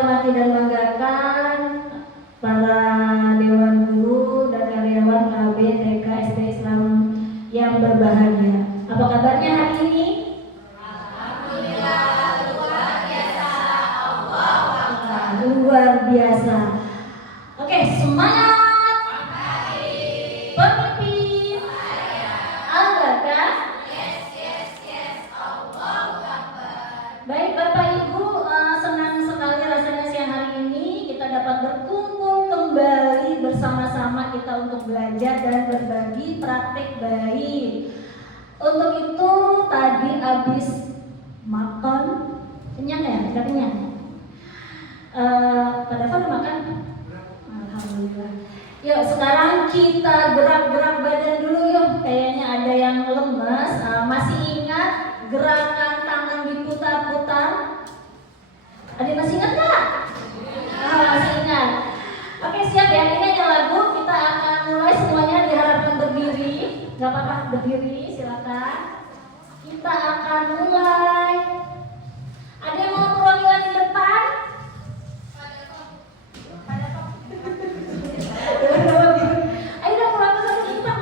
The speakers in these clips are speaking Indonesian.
hormati dan banggakan para Dewan Guru dan karyawan KB TK SD Islam yang berbahagia. Apa kabarnya hari ini? Alhamdulillah, luar biasa. Allahu Akbar. Luar biasa. Oke, semangat. Pemimpin. Alga. Allahu Akbar. Baik Bapak Ibu, senang sekali rasanya siang hari ini kita dapat berkumpul kembali bersama-sama kita untuk belajar dan berbagi praktik baik. Untuk itu tadi habis makan, kenyang ya? Tidak kenyang? Pada udah makan? Alhamdulillah. Yuk sekarang kita gerak-gerak badan dulu yuk. Kayaknya ada yang lemes. Masih ingat gerakan tangan diputar-putar? Ada masih ingat nggak? Masih ingat. Oke siap ya. Ini ada lagu. Kita akan mulai semuanya diharapkan berdiri. Gak apa-apa berdiri. Silakan. Kita akan mulai. Ada yang mau perwakilan di depan? Ayo dong perwakilan di depan.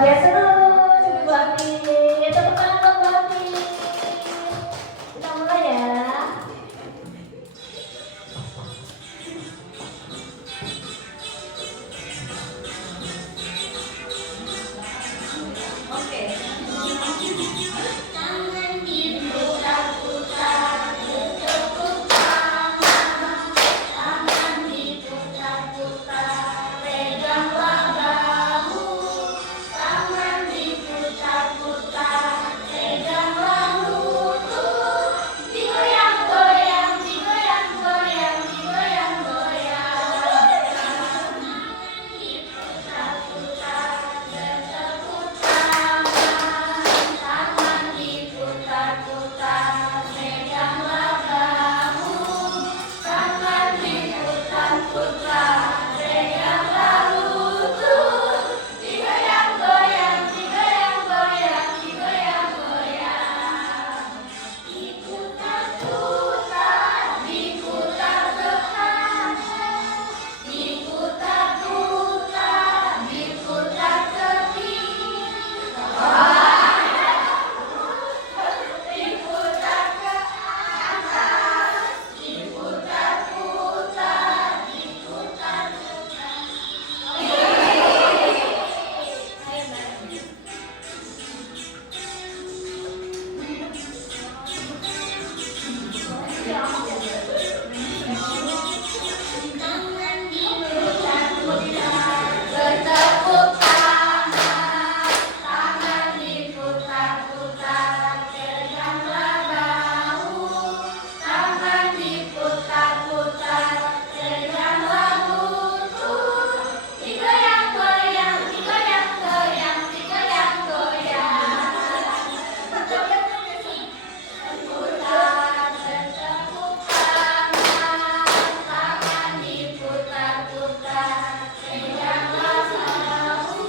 Ya seru. Tepuk tangan dong Bati. Kita mulai ya. Oke. Tangan diputar-putar, bertepuk tangan. Tangan diputar-putar, peganglah bahu. Tangan diputar-putar, peganglah lutut. Digoyang-goyang, digoyang-goyang, digoyang-goyang. Tangan diputar-putar, bertepuk tangan. Tangan diputar-putar, peganglah bahu. Tangan diputar-putar, peganglah lutut. Digoyang-goyang, digoyang-goyang, digoyang-goyang. Diputar-putar, diputar ke kanan. Diputar-putar, diputar ke kiri. Diputar ke atas, diputar-putar, diputar-putar. Tangan diputar-putar, bertepuk tangan. Tangan diputar-putar, peganglah bahu. Tangan diputar-putar, peganglah lutut. Digoyang-goyang, digoyang-goyang, digoyang-goyang. Putar, bertepuk tangan. Tangan diputar-putar, peganglah bahu.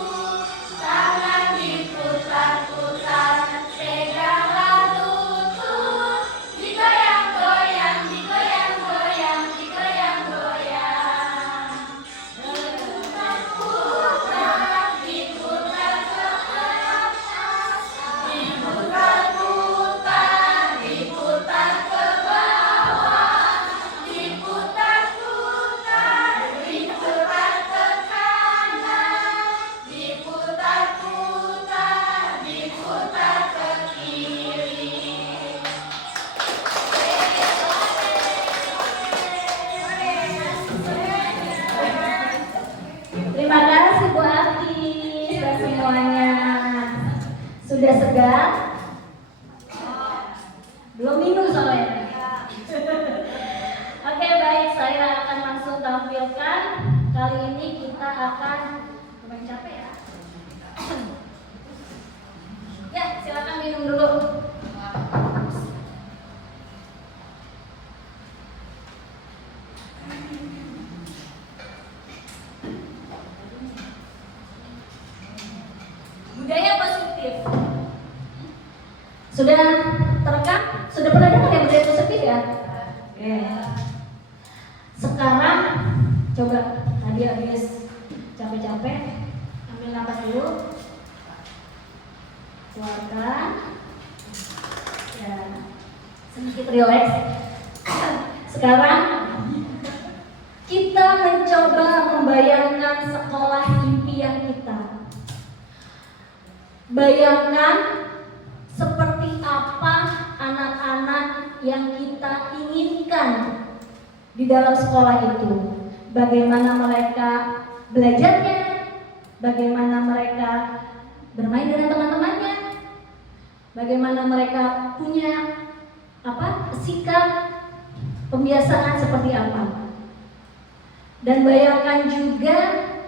Tangan diputar-putar, peganglah lutut. Digoyang-goyang, digoyang-goyang, digoyang-goyang. Diputar-putar, diputar ke atas. Diputar-putar, diputar ke bawah. Diputar-putar, diputar ke kanan. Diputar-putar, diputar ke kiri. Terima kasih Bu Akis dan semuanya. Sudah segar? Belum minum soalnya. Oke baik, saya akan langsung tampilkan. Kali ini kita akan lumayan capek ya. Ya silakan minum dulu. Budaya positif. Sudah terekam? Sudah pernah dengar ya budaya positif ya? Sekarang kita mencoba membayangkan sekolah impian kita. Bayangkan seperti apa anak-anak yang kita inginkan di dalam sekolah itu. Bagaimana mereka belajarnya, bagaimana mereka bermain dengan teman-temannya, bagaimana mereka punya sikap pembiasaan seperti apa. Dan bayangkan juga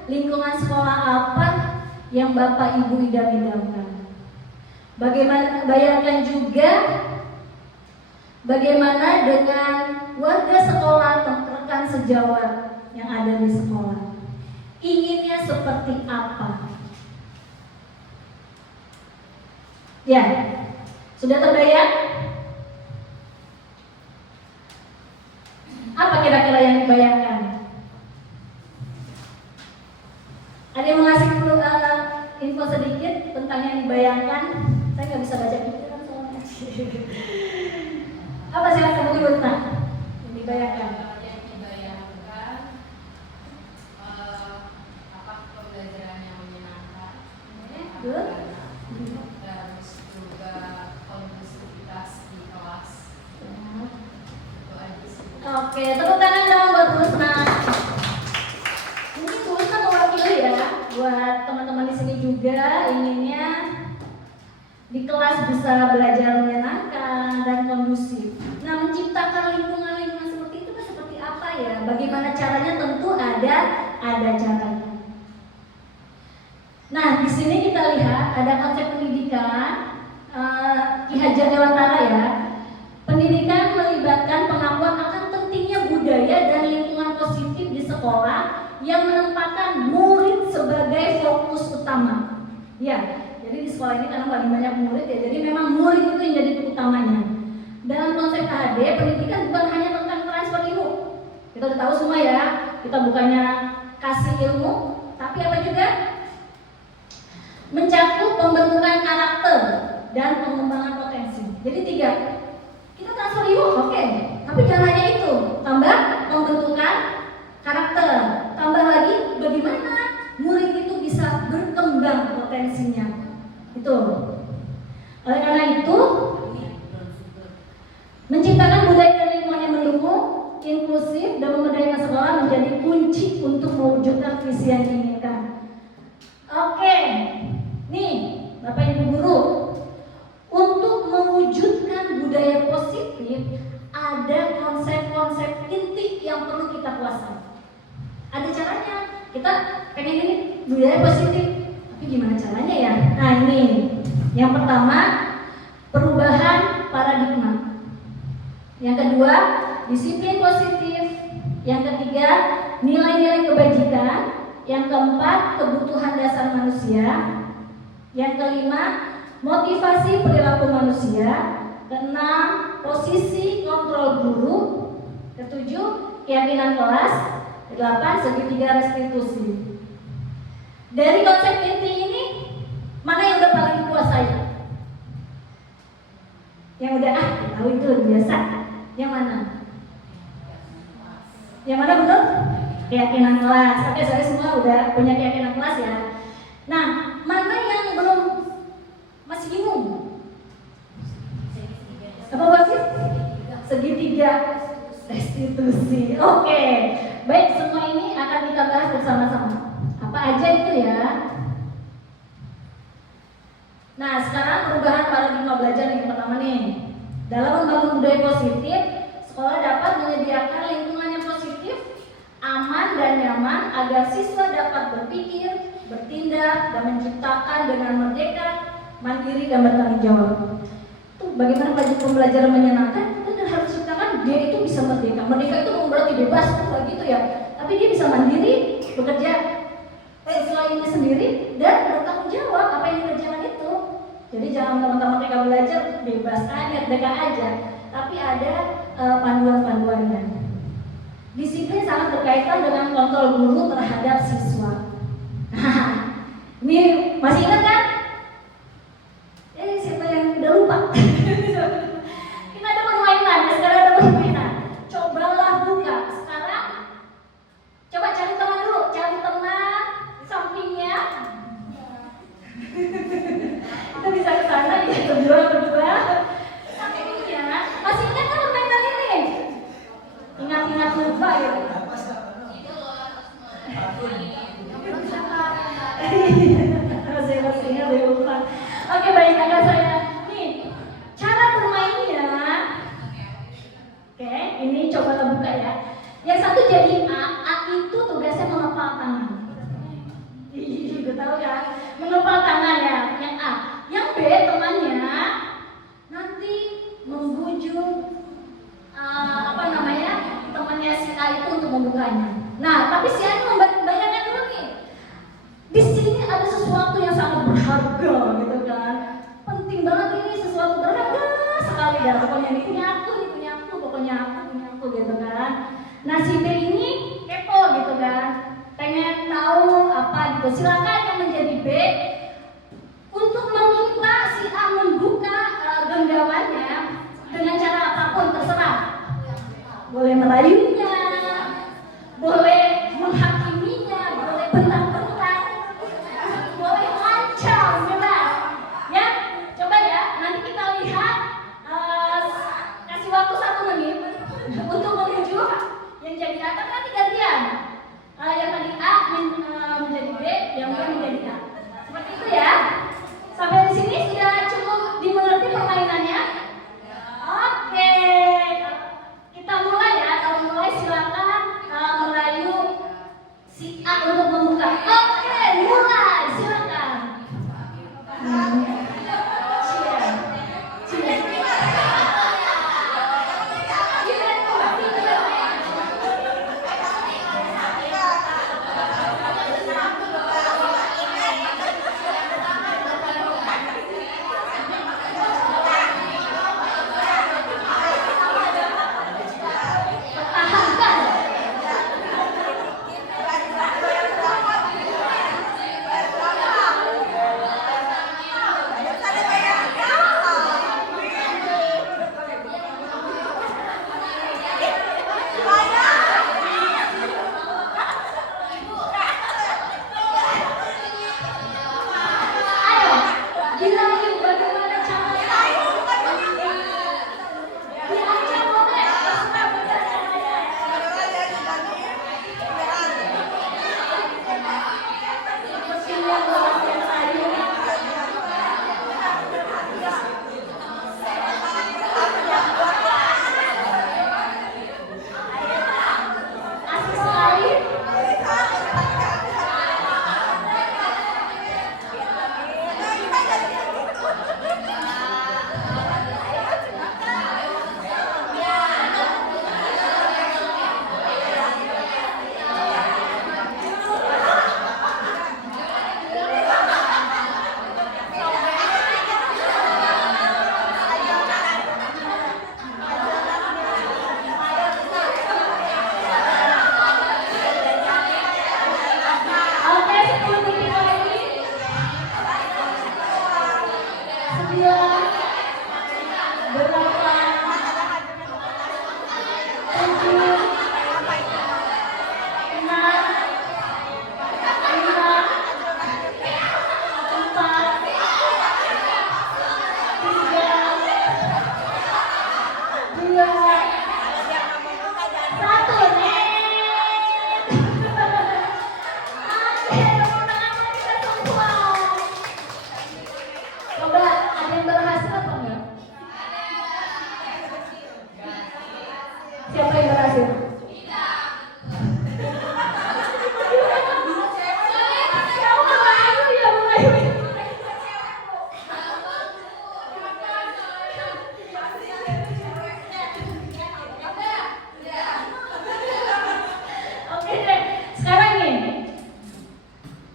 lingkungan sekolah apa yang Bapak Ibu idam-idamkan. Bayangkan juga bagaimana dengan warga sekolah atau rekan sejawat yang ada di sekolah. Inginnya seperti apa? Ya, sudah terbayang? Apa kira-kira yang dibayangkan? Ada yang mengasih info sedikit tentang yang dibayangkan? Saya nggak bisa baca pikiran soalnya. Apa sih yang kamu lihat, Nak? Yang dibayangkan? Yang dibayangkan pembelajaran yang menyenangkan. Good. Terus juga kondusivitas di kelas. Itu aja sih. Oke, tepuk tangan dong buat Rusna. Mungkin Rusna mewakili ya buat teman-teman di sini juga inginnya di kelas bisa belajar menyenangkan dan kondusif. Nah, menciptakan lingkungan-lingkungan seperti itu kan seperti apa ya? Bagaimana caranya? Tentu ada caranya. Nah, di sini kita lihat ada konsep pendidikan Ki Hajar Dewantara ya. Pendidikan melibatkan pengakuan akan pentingnya budaya dan lingkungan positif di sekolah yang menempatkan murid sebagai fokus utama. Ya, jadi di sekolah ini karena paling banyak murid ya, jadi memang murid itu yang jadi utamanya. Dalam konsep KHD, pendidikan bukan hanya tentang transfer ilmu. Kita udah tahu semua ya, kita bukannya kasih ilmu, tapi apa juga? Mencakup pembentukan karakter dan pengembangan potensi. Jadi 3. Kita transfer ilmu, oke. Tapi jangan hanya itu, tambah pembentukan karakter. Tambah lagi bagaimana murid itu bisa berkembang potensinya. Itu. Oleh karena itu, menciptakan budaya dan lingkungan yang mendukung, inklusif dan memberdayakan sekolah menjadi kunci untuk mewujudkan visi yang diinginkan. Oke, nih Bapak Ibu guru, untuk mewujudkan budaya positif ada konsep-konsep inti yang perlu kita kuasai. Ada caranya. Kita pengen ini budaya positif, tapi gimana caranya ya? Nah ini, yang pertama perubahan paradigma. Yang kedua, disiplin positif. Yang ketiga, nilai-nilai kebajikan. Yang keempat, kebutuhan dasar manusia. Yang kelima, motivasi perilaku manusia. Keenam, posisi kontrol guru. Ketujuh, keyakinan kelas. Kedelapan, segitiga restitusi. Dari konsep inti ini, mana yang udah paling dikuasai? Yang udah tahu itu biasa. Yang mana? Yang mana betul? Keyakinan kelas. Oke, saya semua udah punya keyakinan kelas ya. Nah, mana yang belum masih bingung? Apa Bapak? Segitiga restitusi. Oke. Baik, semua ini akan kita bahas bersama-sama. Apa aja itu ya? Nah, sekarang perubahan paradigma belajar yang pertama nih. Dalam membangun budaya positif, sekolah dapat menyediakan lingkungan yang positif, aman dan nyaman agar siswa dapat berpikir, bertindak, dan menciptakan dengan merdeka, mandiri, dan bertanggung jawab. Tuh, bagaimana pembelajaran menyenangkan? Kita harus ciptakan dia itu bisa merdeka. Merdeka itu bukan berarti bebas, bukan gitu ya. Tapi dia bisa mandiri, bekerja sesuai ini sendiri, dan bertanggung jawab apa yang dikerjakan itu. Jadi jangan teman-teman mereka belajar bebas aja, merdeka aja. Tapi ada panduan-panduannya. Disiplin sangat berkaitan dengan kontrol guru terhadap siswa. Ini masih ingat kan? Siapa yang udah lupa? Kita ada permainan, sekarang ada permainan. Cobalah buka gitu. Masih-masihnya lupa. Oke, baik kakak saya. Nih, cara bermainnya. Oke, ini coba kita buka ya. Yang satu jadi A itu tugasnya mengepal tangan. Gue tahu ya, mengepal tangan ya, yang A. Yang B temannya nanti membujuk temannya si A itu untuk membukanya. Nah, tapi si A itu membayangkan dulu nih. Di sini ada sesuatu yang sangat berharga gitu kan. Penting banget ini, sesuatu berharga sekali ya. Pokoknya ini punya aku, pokoknya aku punya aku gitu kan. Nah, si B ini kepo gitu kan. Pengen tahu apa gitu. Silakan yang menjadi B untuk meminta si A membuka genggamannya dengan cara apapun terserah. Boleh merayunya, boleh menghakiminya, boleh bentang-bentang, boleh ngancam, bebas. Ya, coba ya. Nanti kita lihat, kasih waktu 1 menit untuk menuju yang jadi A. Tapi nanti gantian. Yang tadi A menjadi B, yang B menjadi A. Seperti itu ya. Sampai di sini sudah cukup dimengerti permainannya. Oke, kita mulai ya. Kalau mulai silakan merayu si A untuk membuka. Oke, mulai silakan. Siapa yang berhasil? Oke deh, sekarang nih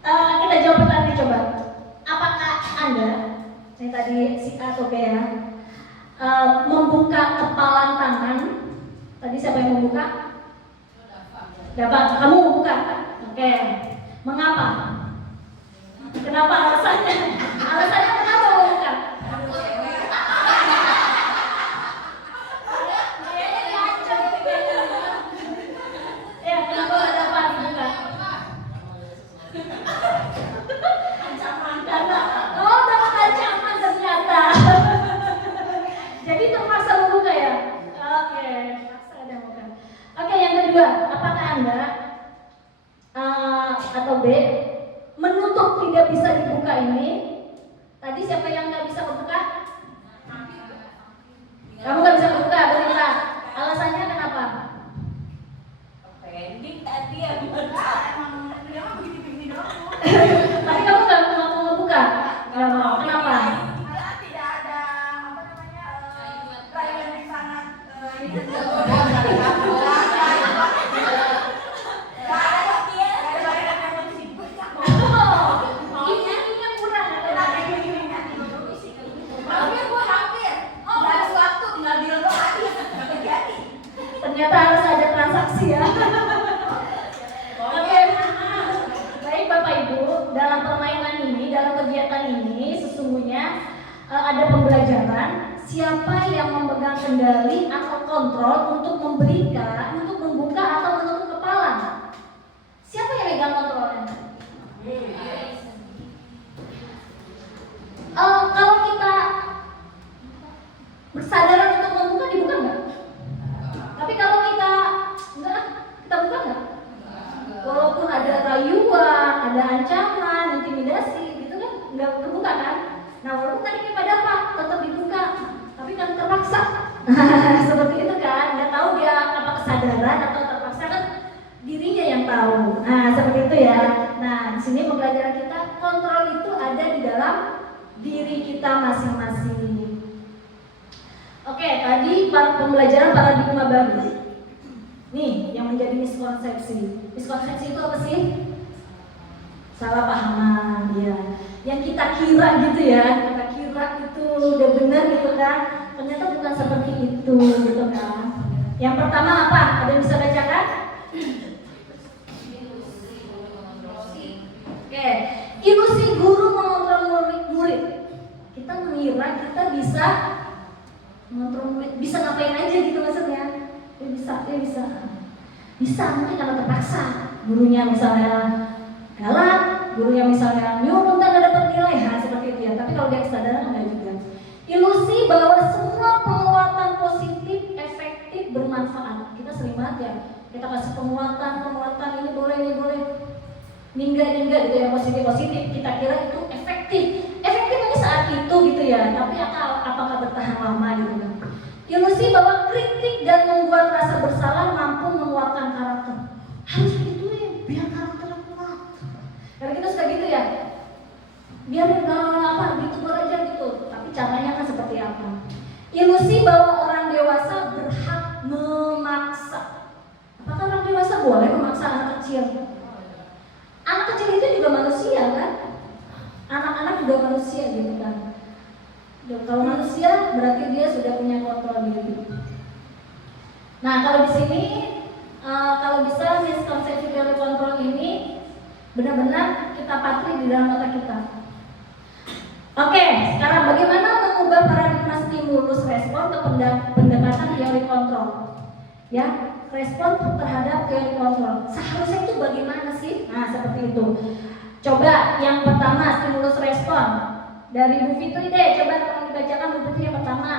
kita jawab pertanyaan coba. Apakah Anda, yang tadi si A atau B ya, membuka kepalan tangan? Tadi siapa yang membuka? Dapat, kamu membuka? Oke. Mengapa? Kenapa alasannya? Alasannya kenapa membuka? Ya, kenapa nggak dapat dibuka? Karena, oh dapat ancaman ternyata. Jadi terpaksa membuka ya? Oke. Oke, yang kedua. kedua, apakah Anda atau B menutup tidak bisa dibuka ini? Tadi siapa yang nggak bisa membuka? Kamu nggak bisa membuka, benar? Alasannya kenapa? Pending tadi ya. Emang begitu doang. Tadi kamu nggak mau membuka? Nggak mau. Kenapa? Tidak ada apa namanya rayuan yang sangat Ini kurang atau ternyata harus ada transaksi ya. Oke, baik Bapak Ibu, dalam permainan ini, dalam kegiatan ini sesungguhnya ada pembelajaran siapa yang memegang kendali atau kontrol untuk memberikan, untuk membuka atau menutup kepala. Siapa yang megang kontrolnya? Kalau kita bersadaran untuk membuka, dibuka nggak? Tapi kalau kita enggak, kita buka nggak? Walaupun ada rayuan, ada ancaman, intimidasi, gitu kan, nggak terbuka kan? Nah, walaupun tadi kita dapat, tetap dibuka, tapi kan terpaksa. Seperti itu kan, nggak tahu dia apa kesadaran atau terpaksa kan dirinya yang tahu. Nah, seperti itu ya. Nah, di sini pembelajaran kita kontrol itu ada di dalam diri kita masing-masing. Oke, tadi pembelajaran paradigma baru. Nih, yang menjadi miskonsepsi. Miskonsepsi itu apa sih? Salah pahaman, ya. Yang kita kira gitu ya, kita kira itu udah benar gitu kan. Ternyata bukan seperti itu gitu kan. Yang pertama apa? Ada yang bisa bacakan? Oke, ilusi guru mengontrol murid. Kita mengira kita bisa mengontrol murid, bisa ngapain aja gitu maksudnya. Bisa mungkin karena terpaksa. Gurunya misalnya galak, gurunya misalnya nyuruh nggak dapat nilai, seperti itu ya. Tapi kalau dia kesadaran enggak juga. Ilusi bahwa semua penguatan positif efektif bermanfaat. Kita sering banget ya, kita kasih penguatan ini boleh. Ningga gitu ya, positif. Kita kira itu efektif hanya saat itu gitu ya. Tapi apakah bertahan lama gitu kan? Ilusi bahwa kritik dan membuat rasa bersalah mampu menguatkan karakter. Harus begituin biar karakternya kuat. Karena kita suka gitu ya. Biar gitu aja gitu. Tapi caranya kan seperti apa? Ilusi bahwa orang dewasa berhak memaksa. Apakah orang dewasa boleh memaksa anak kecil? Anak kecil itu juga manusia kan? Anak-anak juga manusia gitu kan. Kalau manusia berarti dia sudah punya kontrol diri. Nah, kalau di sini kalau bisa miskonsepsi teori kontrol ini benar-benar kita patri di dalam otak kita. Oke, sekarang bagaimana mengubah paradigma stimulus respon ke pendekatan teori kontrol? Ya, respon terhadap teori kontrol. Seharusnya itu bagaimana sih? Nah, seperti itu. Coba yang pertama stimulus respon. Dari Bu Fitri deh, coba tolong dibacakan Bu Fitri yang pertama.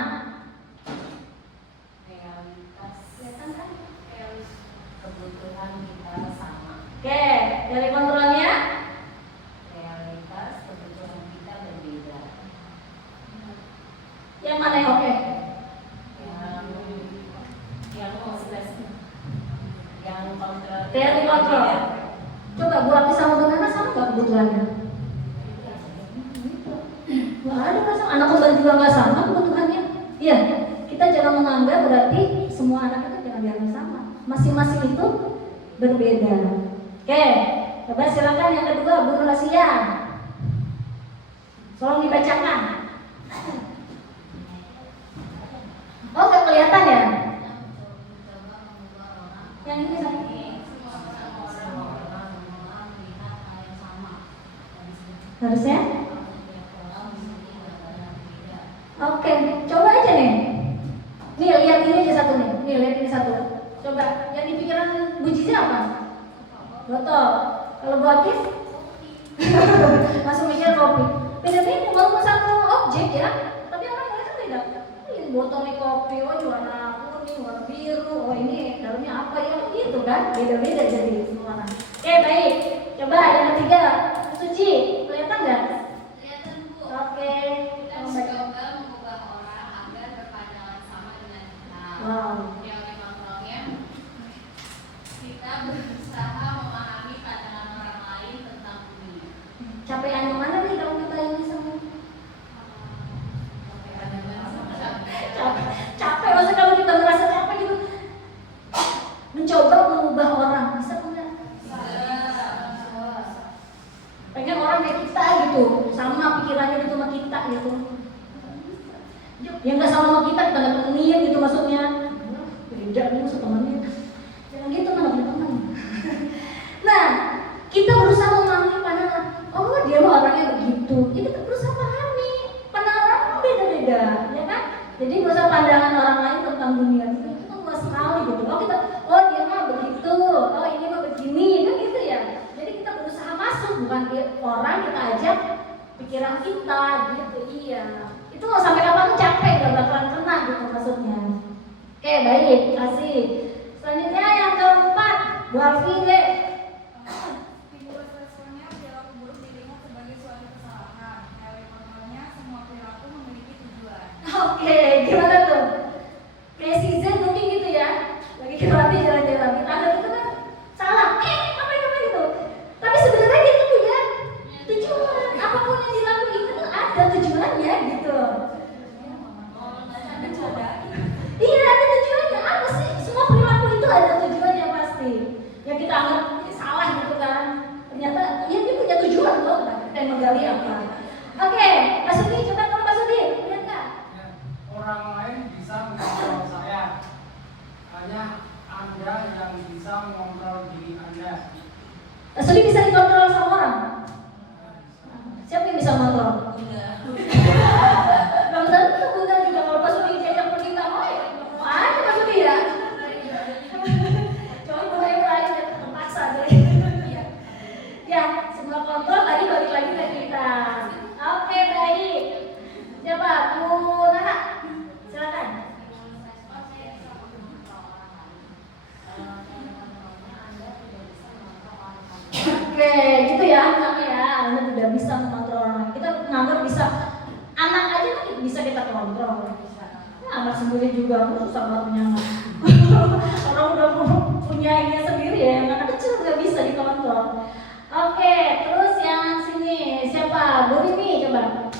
Realitas kebutuhan kita sama. Oke, dari kontrolnya? Realitas kebutuhan kita berbeda. Yang mana yang oke? Yang kontrol. Teori kontrol. Coba Bu Api sama Bu Nana sama nggak kebutuhannya? Nggak ada kan, anak kembar juga nggak sama kebutuhannya. Iya, kita jangan menganggap berarti semua anak itu jangan dianggap sama. Masing-masing itu berbeda. Oke, coba silakan yang kedua Bu Nurasia. Tolong dibacakan. Oh, nggak kelihatan ya? Yang ini sama. Harusnya? Oke, coba aja nih. Nih, lihat ini aja satu nih. Nih, lihat ini satu. Coba, yang di pikiran Bu Jizi apa? Botol. Kalau Bu Akif? Langsung mikir kopi. Beda-beda, walaupun satu objek ya. Tapi orang melihat beda. Ini botol nih kopi, oh ini warna kuning, warna biru, oh ini dalamnya apa ya, gitu kan? Beda-beda jadi semua orang. Oke, baik. Coba yang ketiga, Suci, kelihatan nggak? Kelihatan Bu. Oke. Kita mencoba mengubah orang agar berpandangan sama dengan kita. Wow. Teori kontrolnya, kita berusaha memahami pandangan orang lain tentang dunia. Capean yang mana nih kalau kita ini sama? Capek, maksudnya kalau kita merasa capek gitu, mencoba mengubah orang, bisa nggak? Pengen orang kayak kita gitu, sama pikirannya gitu sama kita gitu. Yang nggak sama kita nggak temenin gitu maksudnya. Beda nih maksud temennya. Jangan gitu nggak punya teman. Nah, kita berusaha memahami pandangan. Oh dia mah orangnya begitu. Ya kita berusaha pahami. Pandangan orang beda-beda, ya kan? Jadi berusaha pandangan orang lain tentang dunia itu kan luas sekali gitu. Oh dia mah begitu. Oh ini mah begini, kan gitu ya. Jadi kita berusaha masuk, bukan orang kita ajak pikiran kita gitu. Iya. Itu mau sampai kapan capek gak bakalan kena gitu maksudnya. Oke baik, kasih. Selanjutnya yang keempat, Bu Alfi deh. Stimulus responnya perilaku buruk dilihat sebagai suatu kesalahan. Teori kontrolnya semua perilaku memiliki tujuan. Oke, gimana tuh? Kayak si Zen mungkin gitu ya. Lagi kelatih jalan-jalan, kita ada itu kan salah. Apa gitu? Tapi sebenarnya dia tuh punya tujuan. Apapun yang dilakukan itu tuh ada tujuannya gitu. Iya ada tujuannya. Apa sih? Semua perilaku itu ada tujuannya pasti. Yang kita anggap ini salah gitu kan. Ternyata ya dia punya tujuan loh. Kita menggali apa? Oke, Pak Sudi, coba kalau Pak Sudi, lihat nggak? Orang lain bisa mengontrol saya, hanya Anda yang bisa mengontrol diri Anda. Pak Sudi bisa dikontrol sama orang? Siapa yang bisa mengontrol? Belum tentu Bunda juga. Kalau Pak Sudi diajak pergi nggak mau ya mau aja Pak Sudi ya. Cuma Bunda yang lain ya terpaksa deh. Ya semua kontrol tadi balik lagi ke kita. Oke baik. Siapa? Bu Nana, silakan. Oke, gitu ya, sama ya. Anda tidak bisa mengontrol orang lain. Kita menganggap bisa, anak aja kan bisa kita kontrol. Nah, anak sendiri juga susah banget punya anak. Orang udah punya ini sendiri ya, yang anak kecil nggak bisa dikontrol. Oke, terus yang sini siapa? Bu Rini coba.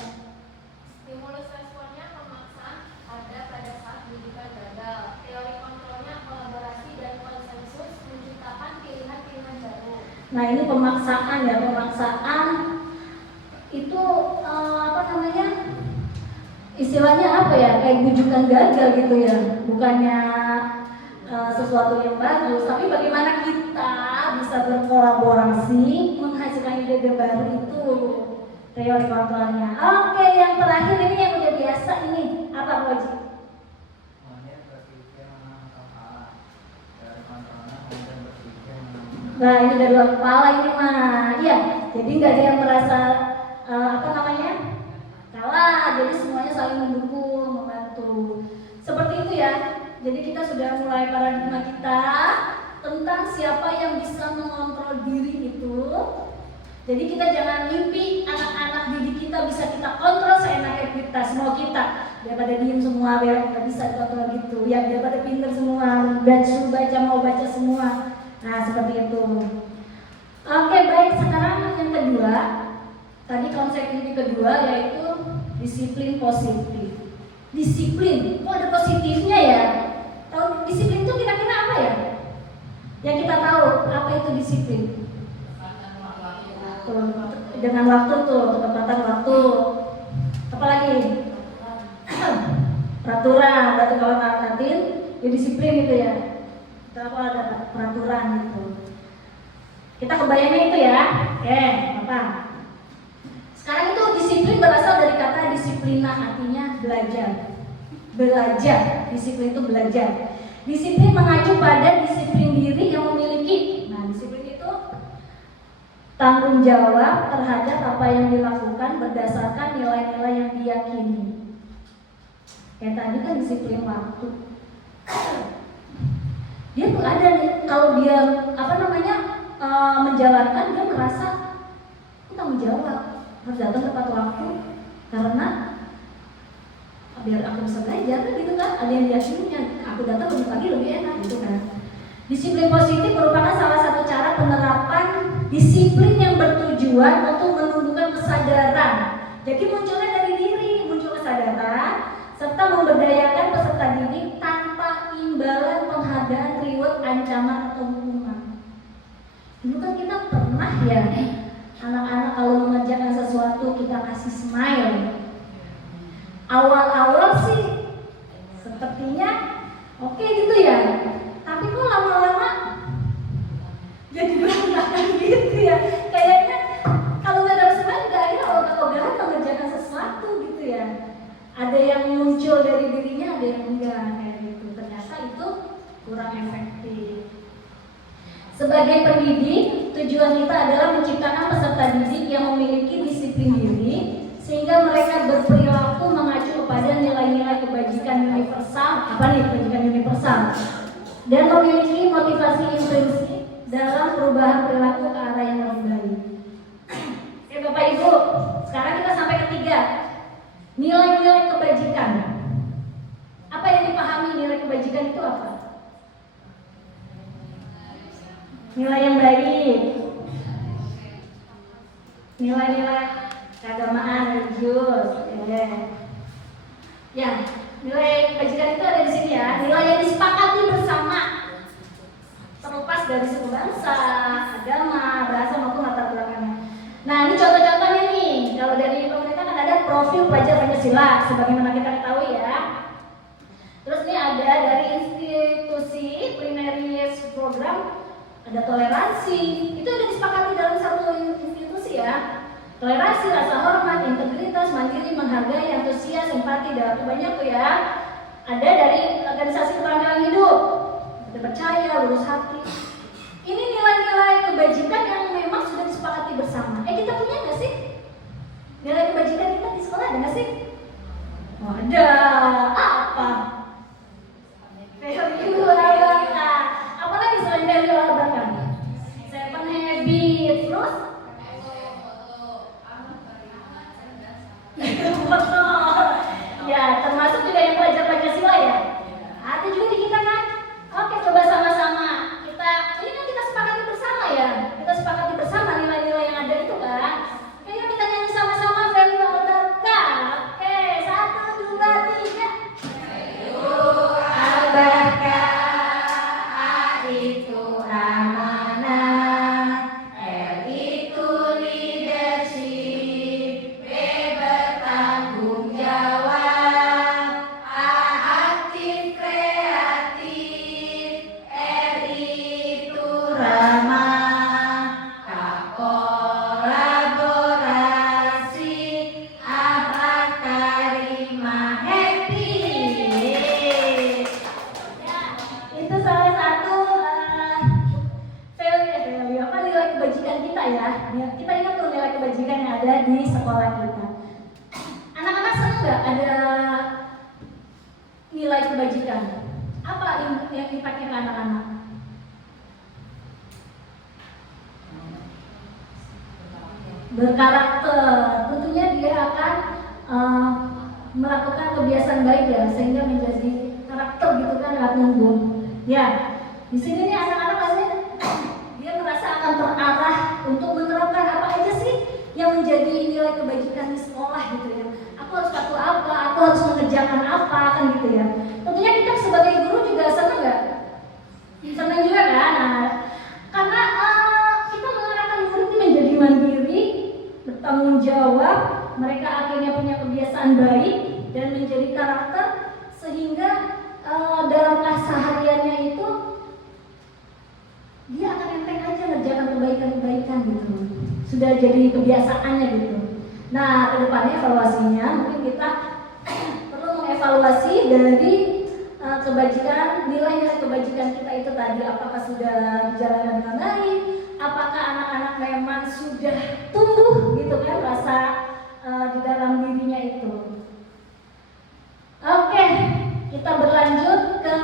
Stimulus responnya pemaksaan ada pada saat pendidikan gagal. Teori kontrolnya kolaborasi dan konsensus menciptakan pilihan-pilihan baru. Nah ini pemaksaan ya, pemaksaan itu apa namanya? Istilahnya apa ya? Kayak bujukan gagal gitu ya, bukannya sesuatu yang bagus, tapi bagaimana kita bisa berkolaborasi menghasilkan ide-ide baru itu teori kontrolnya. Oke, yang terakhir ini yang udah biasa ini apa Bu Haji? Nah ini dari luar kepala ini mah, iya. Jadi nggak ada yang merasa apa namanya kalah. Jadi semuanya saling mendukung, membantu. Seperti itu ya. Jadi kita sudah mulai paradigma kita tentang siapa yang bisa mengontrol diri itu. Jadi kita jangan mimpi anak-anak didik kita bisa kita kontrol seenaknya kita, semua kita. Daripada diem semua, biar nggak bisa kontrol gitu. Ya daripada pinter semua, baca mau baca semua. Nah seperti itu. Oke baik, sekarang yang kedua. Tadi konsep ini kedua yaitu disiplin positif. Disiplin, kok ada positifnya ya? Tahu disiplin itu kira-kira apa ya? Yang kita tahu apa itu disiplin? Dengan waktu tuh, ketepatan waktu. Apalagi? Peraturan, berarti kalau ngatatin ya disiplin gitu ya. Kalau ada peraturan gitu. Kita kebayangnya itu ya. Oke, apa? Sekarang itu disiplin berasal dari kata disiplina, artinya belajar. Belajar, disiplin itu belajar. Disiplin mengacu pada disiplin diri yang memiliki. Nah, disiplin itu tanggung jawab terhadap apa yang dilakukan berdasarkan nilai-nilai yang diyakini. Kayak tadi kan disiplin waktu. dia tuh ada nih, kalau dia menjalankan, dia merasa aku tanggung jawab, harus datang tepat waktu karena biar aku bisa belajar kan gitu kan, ada yang diyakininya aku datang lebih pagi lebih enak gitu kan. Disiplin positif merupakan salah satu cara penerapan disiplin yang bertujuan untuk menumbuhkan kesadaran. Jadi munculnya dari diri, muncul kesadaran serta memberdayakan peserta didik tanpa imbalan penghargaan, reward, ancaman atau hukuman. Dulu kan kita pernah ya, anak-anak kalau mengerjakan sesuatu kita kasih smile. Awal-awal sih sepertinya oke gitu ya, tapi kok lama-lama jadi berantakan gitu ya. Kayaknya kalau nggak ada smile juga akhirnya ogah-ogahan mengerjakan sesuatu gitu ya. Ada yang muncul dari dirinya, ada yang enggak kayak gitu. Ternyata itu kurang efektif. Sebagai pendidik, tujuan kita adalah menciptakan peserta didik yang memiliki disiplin diri sehingga mereka berperilaku mengacu kepada nilai-nilai kebajikan universal, kebajikan universal, dan memiliki motivasi intrinsik dalam perubahan perilaku ke arah yang lebih baik. Oke Bapak Ibu, sekarang kita sampai ketiga, nilai-nilai kebajikan. Apa yang dipahami nilai kebajikan itu apa? Nilai yang baik, nilai-nilai keagamaan, religius, ya, nilai kebajikan itu ada di sini ya. Nilai yang disepakati bersama, terlepas dari suku bangsa, agama, bahasa maupun latar belakangnya. Nah, ini contoh-contohnya nih. Kalau dari pemerintah kan ada profil pelajar Pancasila, sebagaimana kita ketahui ya. Terus ini ada dari institusi primary program, ada toleransi. Itu udah disepakati dalam satu institusi ya. Toleransi, rasa hormat, integritas, mandiri, menghargai, antusias, empati, dan banyak tuh ya. Ada dari organisasi keterampilan hidup, ada percaya, lurus hati. Ini nilai-nilai kebajikan yang memang sudah disepakati bersama. Kita punya nggak sih? Nilai kebajikan kita di sekolah ada nggak sih? Oh, ada. Apa? Value apa? Apalagi selain value apa? Seven habit, terus? Betul. Ya, termasuk juga yang pelajar Pancasila ya. Ada juga di kita kan. Oke, coba sama-sama ini kan kita sepakati bersama ya. Kita sepakati bersama nilai-nilai yang ada itu kan. Ayo kita nyanyi sama-sama value Al-Barkah. Oke, 1, 2, 3. Value Al-Barkah itu amanah, L itu leadership, B bertanggung jawab, A aktif kreatif, R itu ramah, K kolaborasi, A karimah happy. Itu salah satu value apa nilai kebajikan kita ya. Kita ingat tuh nilai kebajikan yang ada di sekolah kita. Anak-anak senang nggak ada nilai kebajikan? Apa yang dipakai ke anak-anak? Berkarakter. Tentunya dia akan melakukan kebiasaan baik ya, sehingga menjadi karakter gitu kan, akan tumbuh. Ya, di sini nih anak-anak pasti dia merasa akan terarah untuk menerapkan apa aja sih yang menjadi nilai kebajikan di sekolah gitu ya. Aku harus patuh apa, aku harus mengerjakan apa kan gitu ya. Tentunya kita sebagai guru juga senang nggak? Senang juga kan? Nah, karena kita mengarahkan murid ini menjadi mandiri, bertanggung jawab, mereka akhirnya punya kebiasaan baik dan menjadi karakter sehingga dalam kesehariannya itu dia akan enteng aja ngerjakan kebaikan-kebaikan gitu. Sudah jadi kebiasaannya gitu. Nah, kedepannya evaluasinya mungkin kita perlu mengevaluasi dari kebajikan, nilai-nilai kebajikan kita itu tadi, apakah sudah dijalankan dengan baik, apakah anak-anak memang sudah tumbuh gitu kan rasa di dalam dirinya itu. Oke, kita berlanjut ke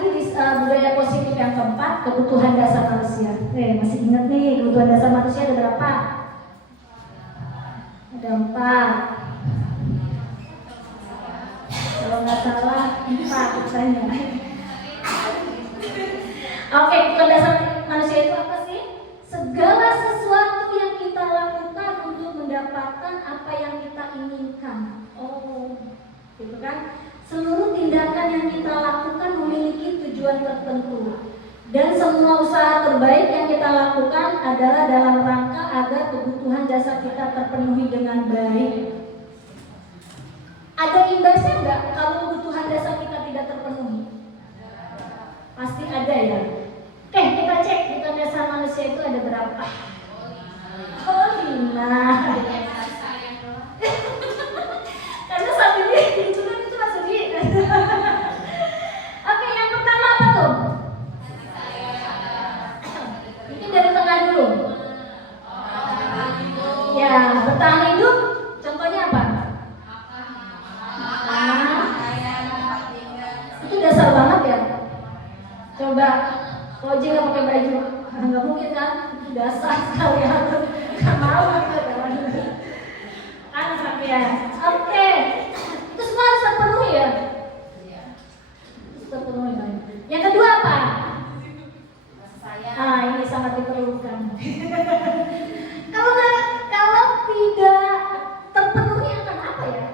tadi di budaya positif yang keempat, kebutuhan dasar manusia. Masih ingat nih, kebutuhan dasar manusia ada berapa? Ada 4. Kalau nggak salah 4 katanya. Oke, kebutuhan dasar manusia itu apa sih? Segala sesuatu yang kita lakukan untuk mendapatkan apa yang kita inginkan. Oh, gitu kan? Seluruh tindakan yang kita lakukan memiliki tujuan tertentu. Dan semua usaha terbaik yang kita lakukan adalah dalam rangka agar kebutuhan dasar kita terpenuhi dengan baik. Ada imbasnya nggak kalau kebutuhan dasar kita tidak terpenuhi? Pasti ada ya. Oke, kita cek kebutuhan dasar manusia itu ada berapa? Oh, 5. Karena saat ini itu masuk di. Oke, yang pertama apa tuh? Mungkin dari tengah dulu. Ya, bertahan hidup. Contohnya apa? Itu dasar banget ya. Coba, kalau Oji nggak pakai baju, nggak mungkin kan? Itu dasar sekali harus. Nggak mau gitu kan? Anak ya. Oke, itu semua harus terpenuhi ya. Terpenuhi. Yang kedua apa? Ini sangat diperlukan. Kalau tidak terpenuhi akan apa ya?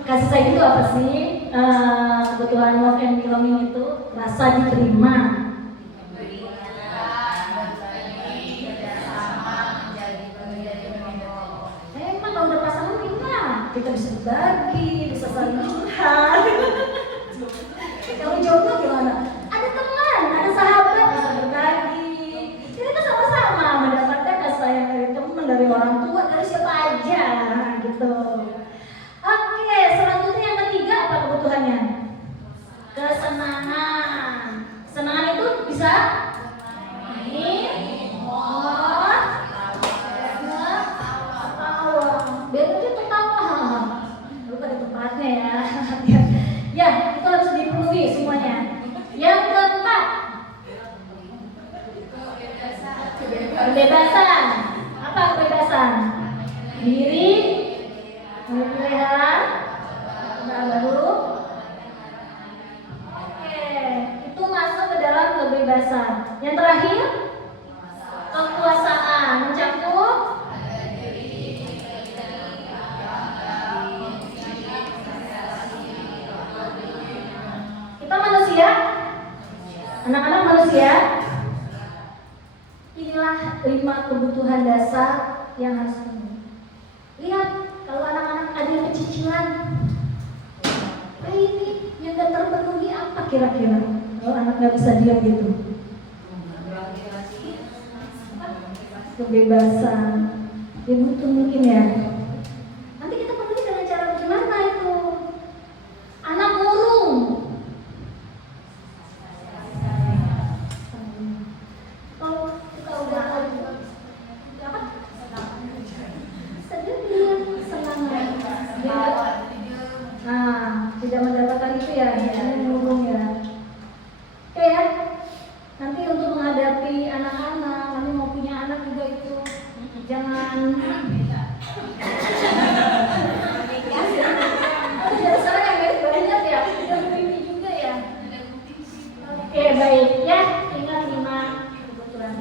Kasih sayang itu apa sih? Kebutuhan love and belonging itu rasa diterima. Emang kalau udah pasangan gimana? Kita bisa berbagi, bisa saling curhat. Kalau jomblo gimana? Ada teman, ada sahabat, bisa berbagi. Kita sama-sama mendapatkan kasih sayang dari teman, dari orang tua, dari siapa aja, gitu. Oke, selanjutnya yang ketiga apa kebutuhannya? Kesenangan. Kesenangan itu bisa main, ngomong, ketawa. Biar itu ketawa. Lupa di tempatnya ya. Ya, itu harus dipenuhi semuanya. Yang keempat, kebebasan. Apa kebebasan? Diri, pilihan, baru. Oke, itu masuk ke dalam kebebasan. Yang terakhir, kekuasaan. Mencakup kita manusia, anak-anak manusia. Inilah 5 kebutuhan dasar yang harus dipenuhi. Lihat, kalau anak-anak ada yang kecicilan, ini yang gak terpenuhi apa kira-kira? Kalau anak gak bisa diam gitu. Kebebasan. Dia butuh mungkin ya. Nanti kita penuhi dengan cara bagaimana itu? Anak murung. Kalau kita udah tahu apa? Sedih, senang. Tidak mendapatkan itu ya, ini murung ya. Oke ya. Nanti untuk menghadapi anak-anak, nanti mau punya anak juga itu jangan dasarnya yang garis banyak ya, udah mimpi juga ya. Oke baik ya, ingat 5 kebutuhan.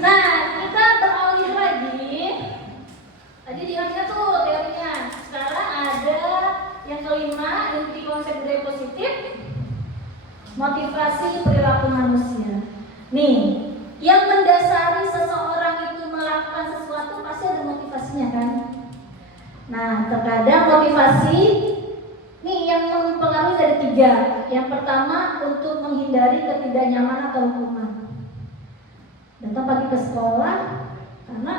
Nah kita beralih lagi. Tadi diingat tuh teorinya. Sekarang ada yang kelima, inti konsep budaya positif. Motivasi perilaku manusia. Nih, yang mendasari seseorang itu melakukan sesuatu pasti ada motivasinya kan? Nah, terkadang motivasi nih yang mempengaruhi dari 3. Yang pertama untuk menghindari ketidaknyamanan atau hukuman. Datang pagi ke sekolah karena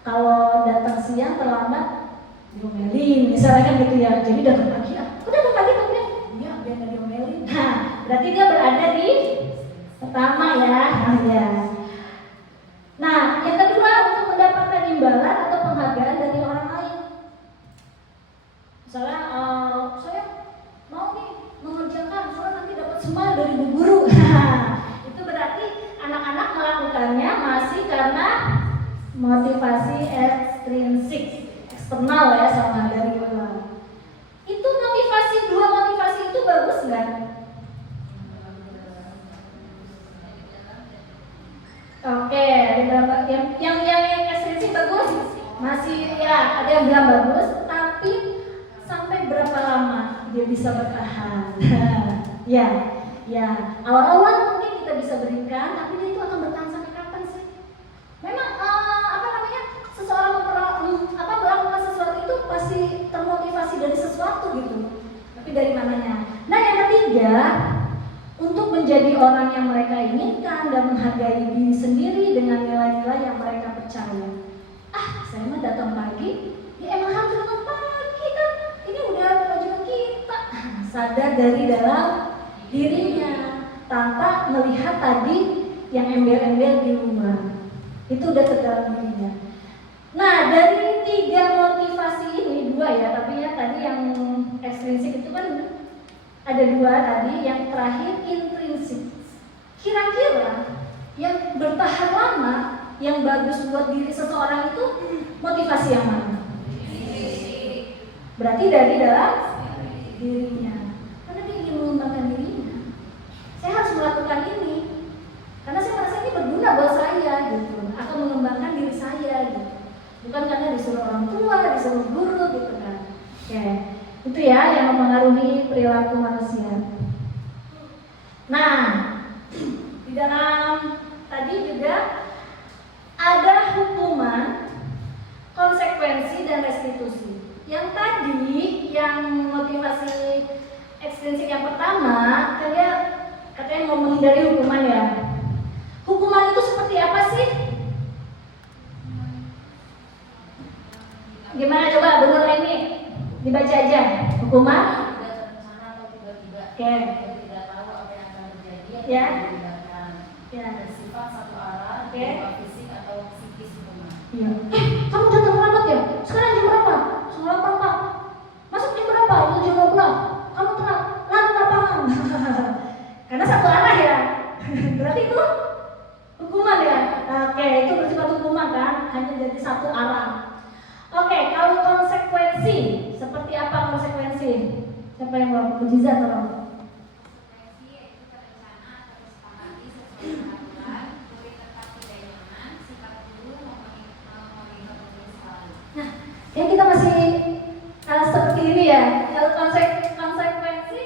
kalau datang siang terlambat diomelin, misalnya kan gitu ya. Jadi datang pagi, udah datang pagi tuh ya, biar nggak diomelin. Nah, berarti dia berada di pertama ya. Nah, karena motivasi ekstrinsik, eksternal ya, sama dari luar. Itu motivasi, dua motivasi itu bagus nggak? Oke, yang ekstrinsik bagus, masih ya ada yang bilang bagus, tapi sampai berapa lama dia bisa bertahan? ya, awal-awal mungkin kita bisa berikan, tapi dia itu akan bertahan sampai kapan sih? Memang seseorang melakukan sesuatu itu pasti termotivasi dari sesuatu gitu, tapi dari mananya? Nah, yang ketiga, untuk menjadi orang yang mereka inginkan dan menghargai diri sendiri dengan nilai-nilai yang mereka percaya. Saya mah datang pagi, ya emang harus datang pagi kan, ini udah kewajiban kita. Sadar dari dalam dirinya, tanpa melihat tadi yang embel-embel di luar. Itu udah ke dalam dirinya. Nah, dari tiga motivasi ini, dua ya, tapi ya tadi yang ekstrinsik itu kan ada dua tadi, yang terakhir intrinsik. Kira-kira yang bertahan lama, yang bagus buat diri seseorang itu motivasi yang mana? Berarti dari dalam dirinya. Karena dia ingin mengembangkan dirinya. Saya harus melakukan ini karena saya merasa ini berguna buat saya gitu. Akan mengembangkan diri saya gitu. Bukan karena disuruh orang tua, disuruh guru gitu kan. Oke. Itu ya yang mempengaruhi perilaku manusia. Nah, di dalam tadi juga ada hukuman, konsekuensi, dan restitusi. Yang tadi, yang motivasi ekstrinsik yang pertama, katanya mau menghindari hukuman ya. Hukuman itu seperti apa sih? Gimana coba bener ini? Dibaca aja. Hukuman? Tidak terencana atau tiba-tiba. Oke. Tidak tahu apa yang akan terjadi atau Ya. dilakukan. Ya. Bersifat satu arah, Oke. berupa fisik atau psikis hukuman. Iya. Kamu datang terlambat ya? Sekarang jam berapa? Setengah 8 Pak. Masuk jam berapa? Jam 12. Kamu telat. Lari lapangan. Karena satu arah ya. Berarti itu hukuman ya. Oke, itu bersifat hukuman kan? Hanya jadi satu arah. Oke, kalau konsekuensi, seperti apa konsekuensi? Siapa yang mau mujizat tolong? Konsekuensi yaitu terencana atau disepakati sesuai peraturan, murid tetap tidak nyaman, sikap guru memonitor majelis sekolah. Nah, ya kita masih seperti ini ya. Kalau konsekuensi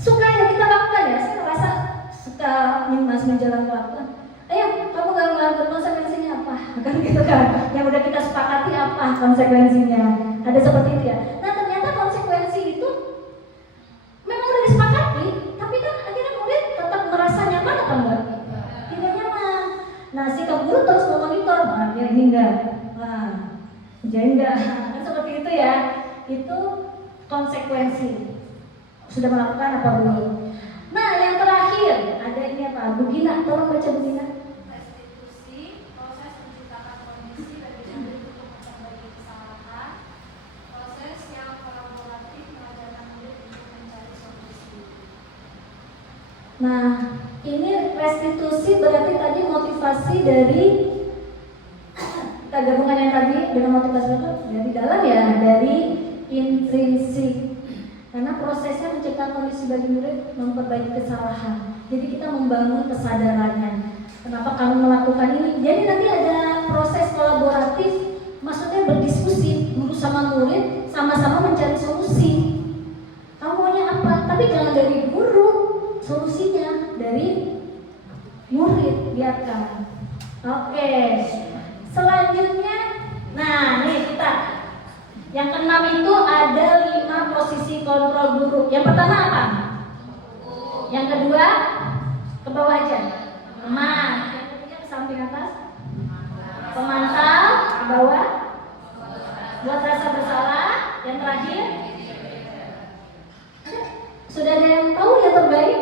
suka ya kita lakukan ya. Saya merasa suka menjalankan waktu. Ayo, kamu gak melakukan konsekuensinya apa? Kan gitu kan. Yang udah kita sepakati apa konsekuensinya. Ada seperti itu ya. Nah, ternyata konsekuensi itu memang udah disepakati, tapi kan akhirnya murid tetap merasa nyaman atau enggak? Tidak nyaman. Nah, sikap guru terus memonitor, dia ini enggak. Nah, jadi enggak. Kan seperti itu ya. Itu konsekuensi. Sudah melakukan apa belum? Nah, yang terakhir ada ini apa? Bugina, tolong baca Bugina. Restitusi, proses menciptakan kondisi bagi murid untuk memperbaiki kesalahan, proses yang kolaboratif mengajarkan murid untuk mencari solusi. Nah, ini restitusi berarti tadi motivasi dari kita gabungan yang tadi dengan motivasi itu dari dalam ya, dari intrinsik. Karena prosesnya menciptakan kondisi bagi murid memperbaiki kesalahan. Jadi kita membangun kesadarannya. Kenapa kamu melakukan ini? Jadi nanti ada proses kolaboratif, maksudnya berdiskusi guru sama murid, sama-sama mencari solusi. Kamu maunya apa? Tapi jangan dari guru, solusinya dari murid, biarkan. Oke. Selanjutnya, nah nih kita yang keenam itu ada 5 posisi kontrol guru. Yang pertama apa? Yang kedua ke bawah aja. Teman. Yang ketiga ke samping atas. Pemantau ke bawah. Buat rasa bersalah. Yang terakhir. Sudah ada yang tahu yang terbaik?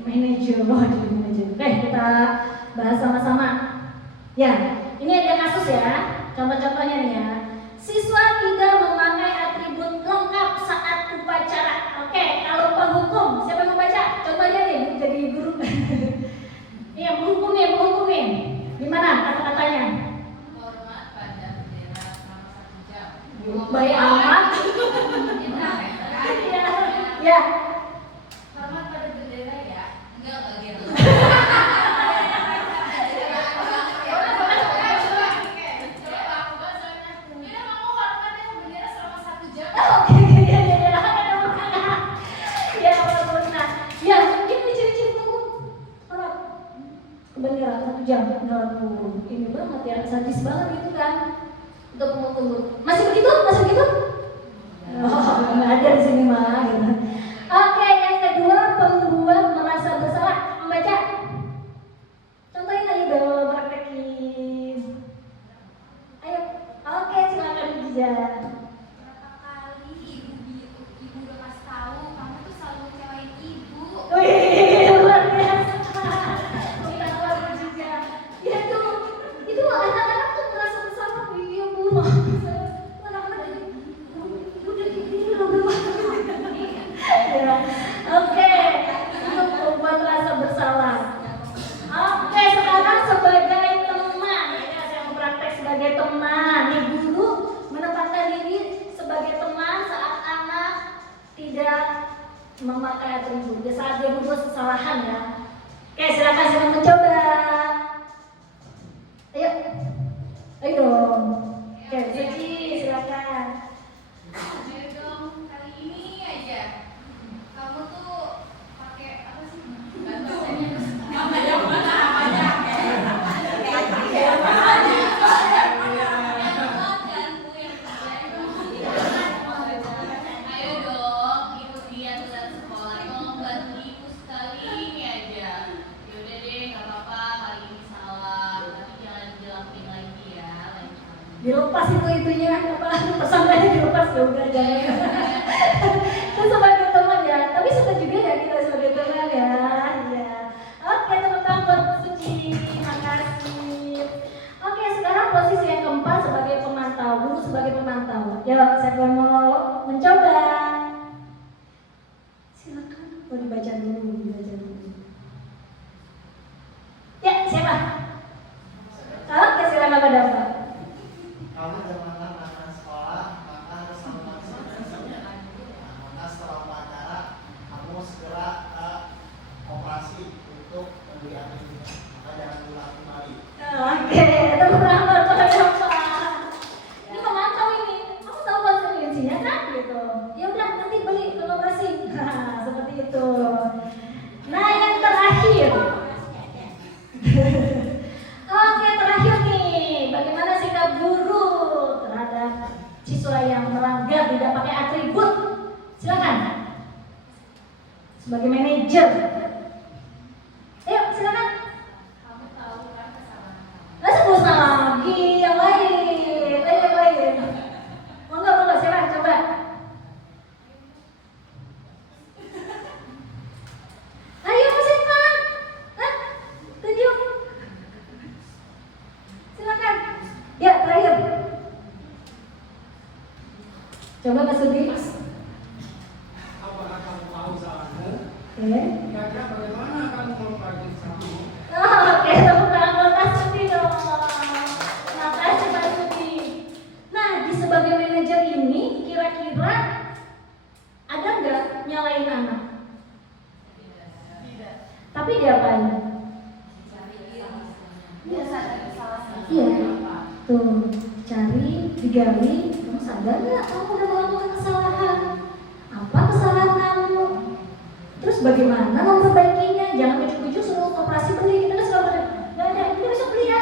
Manajer. Waduh, manajer. Oke, kita bahas sama-sama. Ya, ini ada kasus ya. Contoh-contohnya nih ya. Siswa tidak memakai atribut lengkap saat upacara. Oke, kalau penghukum, siapa yang mau baca? Contohnya nih, jadi guru. Kebenaran 1 jam. Aduh, ini banget ya, sadis banget gitu kan. Tunggu. Masih begitu? Oh, nggak ada di sini mah gitu. Oke, yang kedua, pembuat merasa bersalah. Membaca. Contohin aja dong, praktekin. Ayo. Oke, silakan Giza. Berapa kali ibu udah kasih tahu kamu tuh selalu ngecewain ibu. Wih, luar biasa. Kita luar juga. Ya tuh, itu anak-anak tuh merasa bersalah. Iya bu, anak-anak jadi udah gini loh bu. Ya, oke. Untuk membuat rasa bersalah. Oke, sekarang sebagai teman, ini saya mau praktek sebagai teman. Nih guru menempatkan diri sebagai teman saat anak tidak memakai atribut. Di saat dia membuat kesalahan ya. Oke, silakan mencoba. Ayo dong. Oke, Suci silakan. Ayo dong, kali ini aja. Kamu tuh pakai apa sih? Bahasanya ayo dong, ikut dia tuh sekolah. Tolong bantu ibu sekali ini aja. Yaudah deh, nggak apa-apa. Kali ini salah, tapi jangan dilakuin lagi ya. Dilepas itunya apa pesannya dilepas ya udah jangan. Itu sebagai teman ya, tapi suka juga ya kita sebagai teman ya. Iya. Oke, tepuk tangan buat Suci. Makasih. Oke, sekarang posisi yang keempat sebagai pemantau, guru sebagai pemantau. Yuk, saya mau mencoba. Silakan, mau dibaca dulu. Ya, siapa? Oke, silakan Pak Dafa. Kamu jangan anak sekolah, maka harus selalu vaksinasi. Maka setelah upacara, kamu segera ke operasi untuk membeli atribut. Maka jangan diulang kembali. Oke, tepuk tangan buat Pak Dafa. Ini pemantau ini, kamu tahu konsekuensinya kan? Gitu. Ya udah nanti beli ke operasi. Seperti itu. Nah, yang terakhir. Oke, terakhir nih, bagaimana sikap guru terhadap siswa yang melanggar tidak pakai atribut? Silakan. Sebagai manajer. Ayo, silakan. Kamu tahu kan kesalahan kamu? Nggak usah lagi, yang lain. Ayo. Monggo, silakan coba. Ayo, silakan. Hah? Tunjuk. Silakan. Ya, terakhir. Coba Mas Sudi. Apakah kamu tahu salahmu? Kira-kira bagaimana kamu mempelajari salahmu? Oke, tepuk tangan buat Mas Sudi dong. Makasih Mas Sudi. Nah, di sebagai manajer ini, kira-kira ada nggak nyalain anak? Tapi diapain? Iya, tuh cari, digali, kamu sadar nggak kamu udah melakukan kesalahan? Apa kesalahan kamu? Terus bagaimana memperbaikinya? Jangan ujuk-ujuk suruh operasi beli, kita kan selalu nggak ada, ini besok beli ya.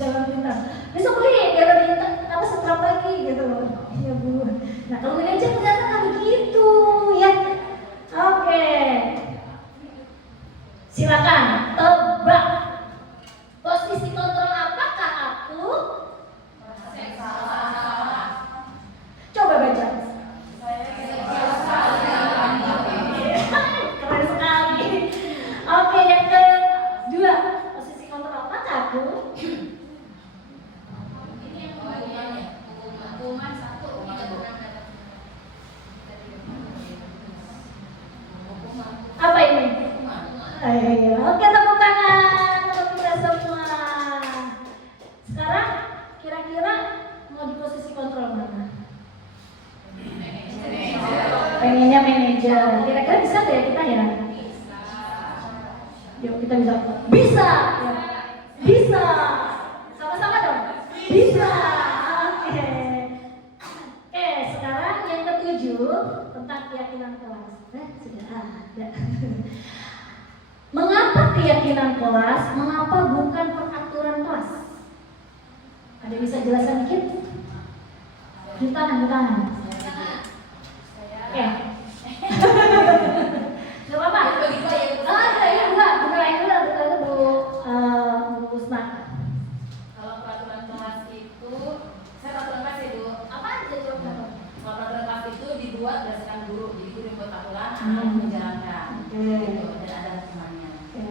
Jangan minta, besok beli, biar lebih apa setrap lagi gitu loh. Iya bu. Nah kalau manajer ternyata nggak begitu ya. Oke, silakan tebak. Posisi kontrol apakah aku? Coba baca. Keren sekali. Oke, yang kedua, posisi kontrol apakah aku? Ini yang hukuman satu tidak pernah dapat. Apa ini? Ayo, oke tepuk tangan untuk kita semua. Sekarang kira-kira mau di posisi kontrol mana? Pengennya manajer. Kira-kira bisa nggak ya kita ya? Yuk kita bisa. Bisa. Ya. Bisa. Sama-sama dong. Bisa. Oke. Oke, sekarang yang ketujuh tentang keyakinan kelas. Sudah ada. Mengapa keyakinan kelas? Mengapa bukan peraturan kelas? Ada yang bisa jelaskan dikit? Bukan. Oke. Gak apa-apa. Bu Usma. Kalau peraturan kelas itu, saya peraturan kelas ya Bu. Apa aja coba? Kalau peraturan kelas itu dibuat berdasarkan guru, jadi guru yang buat aturan, Hmm. anak yang menjalankan. Oke. Gitu, dan ada hukumannya. Oke.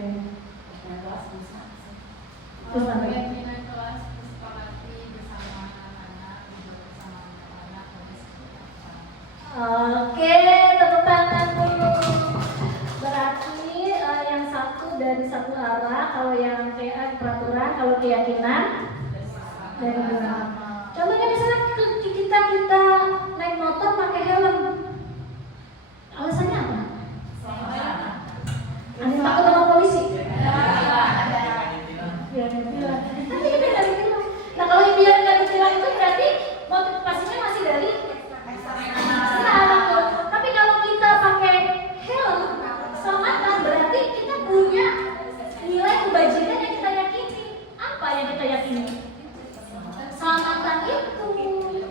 Peraturan kelas bisa. Terus apa? Keyakinan kelas disepakati bersama anak-anak, dibuat bersama anak-anak, dan seperti apa? Oke, tepuk tangan dulu. Berarti yang satu dari satu arah, kalau yang PA peraturan, kalau keyakinan dari dua. Contohnya misalnya kita naik motor pakai helm. Alasannya apa? Ada takut sama polisi? Biar ditilang. Tapi kita nggak ditilang. Nah kalau yang biar nggak ditilang itu berarti motivasinya masih dari tapi kalau kita pakai helm selamatan berarti kita punya nilai kebajikan yang kita yakini. Apa yang kita yakini? Selamatan itu.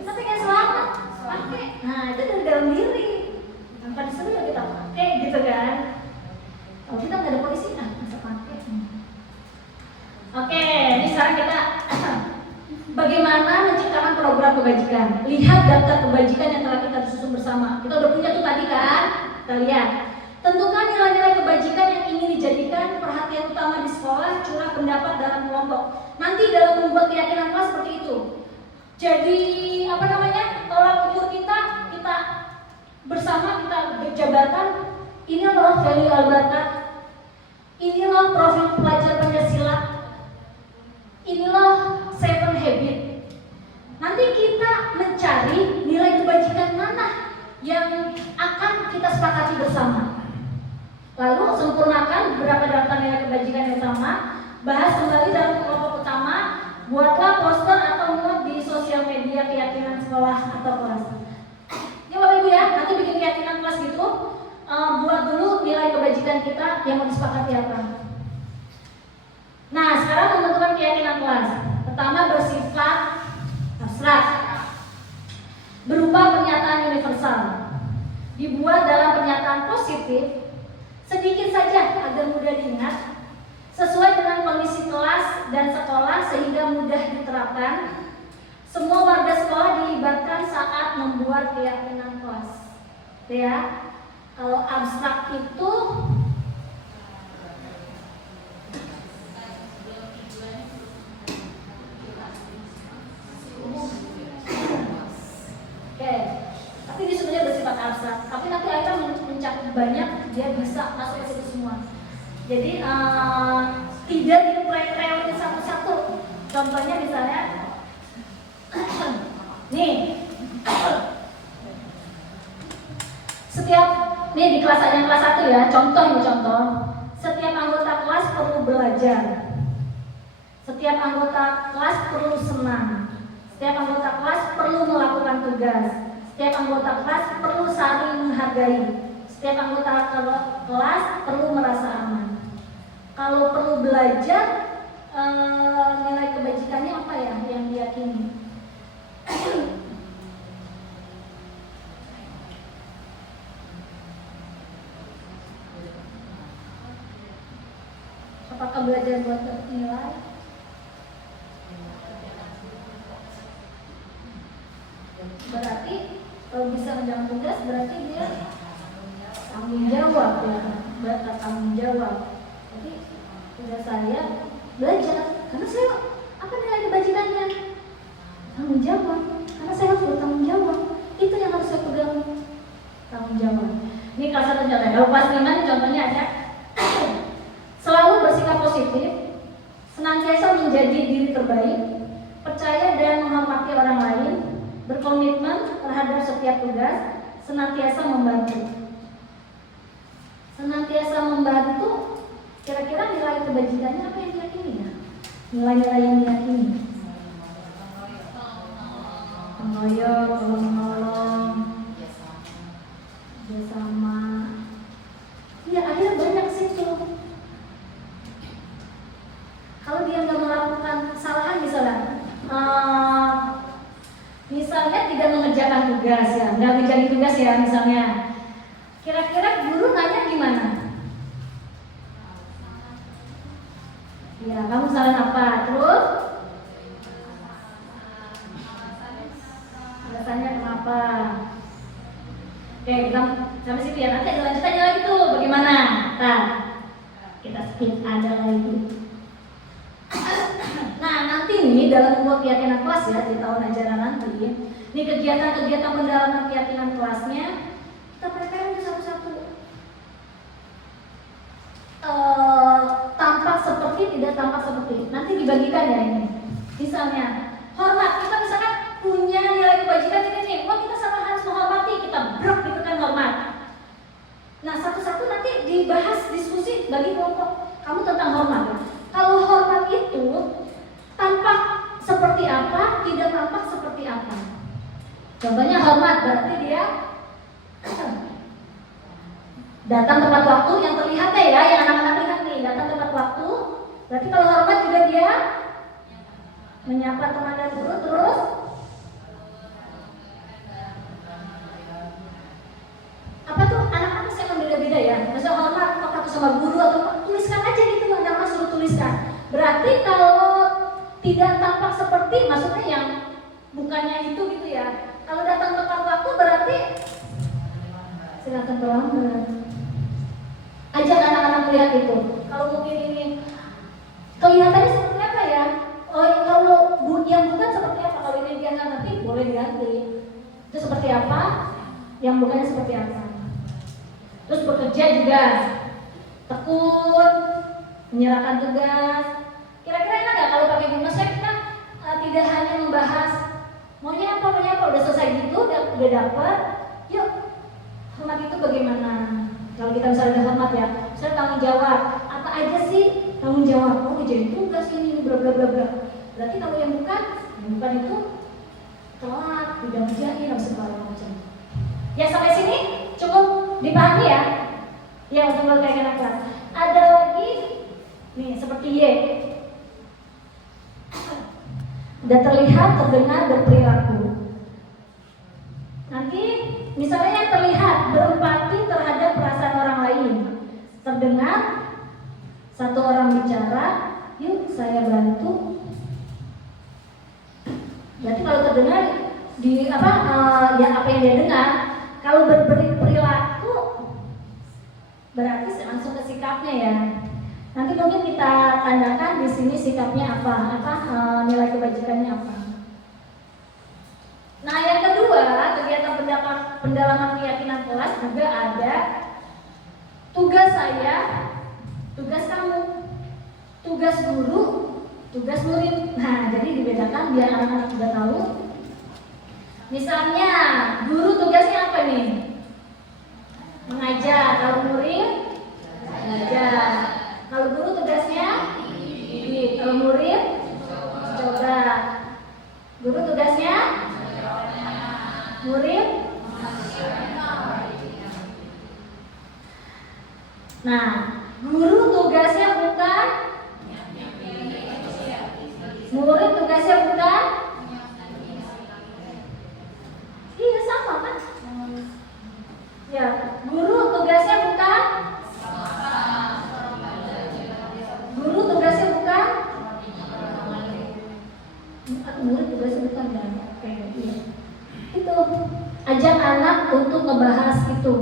Tapi kan selamat pakai. Nah itu dari dalam diri. Tanpa disuruh kita pakai gitu kan. Kalau kita nggak ada polisi masa pakai. Oke, ini sekarang kita bagaimana menciptakan program kebajikan. Lihat daftar kebajikan yang telah kita susun bersama. Kita udah punya tuh tadi kan? Kita lihat. Tentukan nilai-nilai kebajikan yang ingin dijadikan perhatian utama di sekolah, curah pendapat dalam kelompok. Nanti dalam membuat keyakinan kelas seperti itu. Jadi tolak ukur kita bersama kita jabarkan. Ini loh value Alberta. Ini loh profil pelajar Pancasila. Ini loh 7 habit. Nanti kita mencari nilai kebajikan mana yang akan kita sepakati bersama. Lalu sempurnakan beberapa daftar nilai kebajikan yang sama. Bahas kembali dalam kelompok utama. Buatlah poster atau muat di sosial media keyakinan sekolah atau kelas. Ya Bapak Ibu ya, nanti bikin keyakinan kelas gitu. Buat dulu nilai kebajikan kita yang mau disepakati apa. Nah, sekarang menentukan keyakinan kelas. Pertama bersifat abstrak, berupa pernyataan universal. Dibuat dalam pernyataan positif, sedikit saja agar mudah diingat, sesuai dengan kondisi kelas dan sekolah sehingga mudah diterapkan. Semua warga sekolah dilibatkan saat membuat keyakinan kelas. Ya, kalau abstrak itu oke, tapi dia sebenarnya bersifat abstrak. Tapi nanti akhirnya mencakup banyak, dia bisa masuk ke situ semua. Jadi tidak dipreteori satu-satu. Contohnya misalnya, nih, nih di kelas yang kelas 1 ya. Contoh. Setiap anggota kelas perlu belajar. Setiap anggota kelas perlu senang. Setiap anggota kelas perlu melakukan tugas. Setiap anggota kelas perlu saling menghargai. Setiap anggota kelas perlu merasa aman. Kalau perlu belajar, nilai kebajikannya apa ya yang diyakini? Apakah belajar buat nilai? Berarti kalau bisa menjalankan tugas berarti dia tanggung jawab ya, bertanggung jawab. Jadi tugas saya belajar karena saya apa nilai kebajikannya? Tanggung jawab, karena saya harus bertanggung jawab. Itu yang harus saya pegang, tanggung jawab. Ini kelas 1 contohnya. Kalau kelas 5 ini contohnya ada selalu bersikap positif, senantiasa menjadi diri terbaik, percaya dan menghormati orang lain, berkomitmen terhadap setiap tugas, senantiasa membantu. Senantiasa membantu, kira-kira nilai kebajikannya apa yang diyakini ya? Nilai-nilai yang diyakini. Mengoyok, tolong-menolong, bersama. Iya, akhirnya banyak sih tuh. Kalau dia nggak melakukan kesalahan misalnya tidak mengerjakan tugas ya, nggak ngerjain tugas ya misalnya, kira-kira guru nanya gimana? Ya, kamu salah apa? Terus alasannya kenapa? Oke, kita sampai situ ya. Nanti ada lanjutannya lagi tuh, bagaimana? Nah, kita skip ada lagi. Nah, nanti nih dalam membuat keyakinan kelas ya di tahun ajaran nanti, ini kegiatan-kegiatan pendalaman keyakinan kelasnya kita prepare satu-satu. Tampak seperti, tidak tampak seperti. Nanti dibagikan ya ini. Misalnya, hormat. Kita misalkan punya nilai kebajikan ini nih. Wah, kita sama harus menghormati. Kita brok gitu kan hormat. Nah, satu-satu nanti dibahas diskusi bagi kelompok kamu tentang hormat. Kalau hormat itu tampak seperti apa, tidak tampak seperti apa. Contohnya hormat berarti dia datang tepat waktu, yang terlihat ya, yang anak-anak lihat nih, datang tepat waktu. Berarti kalau hormat juga dia menyapa teman dan guru, terus apa tuh, anak-anak saya membeda-beda ya. Misalnya hormat waktu sama guru atau tuliskan aja gitu, anak-anak suruh tuliskan. Berarti kalau tidak tampak seperti, maksudnya yang bukannya itu gitu ya. Kalau datang tepat waktu berarti silakan terlambat. Ajak anak-anak melihat itu. Kalau mungkin ini kelihatannya seperti apa ya? Oh, kalau yang bukan seperti apa? Kalau ini dia nggak ngerti, boleh diganti. Itu seperti apa? Yang bukannya seperti apa? Terus bekerja juga tekun, menyerahkan tugas. Kira-kira enak nggak kalau pakai Google Sheet kita tidak hanya membahas maunya apa, udah selesai gitu, udah dapet. Yuk, hormat itu bagaimana? Kalau kita misalnya ada hormat ya, misalnya tanggung jawab, apa aja sih tanggung jawab? Oh, jadi tugas ini, bla bla bla bla. Berarti kalau yang bukan itu telat, tidak menjadi, harus segala macam. Ya sampai sini cukup dipahami ya? Ya untuk kayak kelas. Ada lagi nih seperti Y. Udah terlihat, terdengar, berperilaku. Nanti misalnya yang terlihat berempati terhadap perasaan orang lain, terdengar satu orang bicara, yuk saya bantu. Berarti kalau terdengar di apa yang dia dengar. Kalau berperilaku berarti langsung ke sikapnya ya. Nanti mungkin kita tandakan di sini sikapnya apa nilai kebajikannya apa. Nah, yang kedua, kegiatan pendalaman keyakinan kelas juga ada tugas saya, tugas kamu, tugas guru, tugas murid. Nah, jadi dibedakan biar anak-anak juga tahu. Misalnya, guru tugasnya apa nih? Mengajar. Kalau murid mengajar. Kalau guru tugasnya didik. Kalau murid coba. Guru tugasnya murid. Nah, guru tugasnya bukan, murid tugasnya bukan. Iya sama kan? Ya, guru tugasnya bukan. Guru tugasnya bukan. Murid tugasnya bukan ya. Iya. Itu ajak anak untuk ngebahas itu.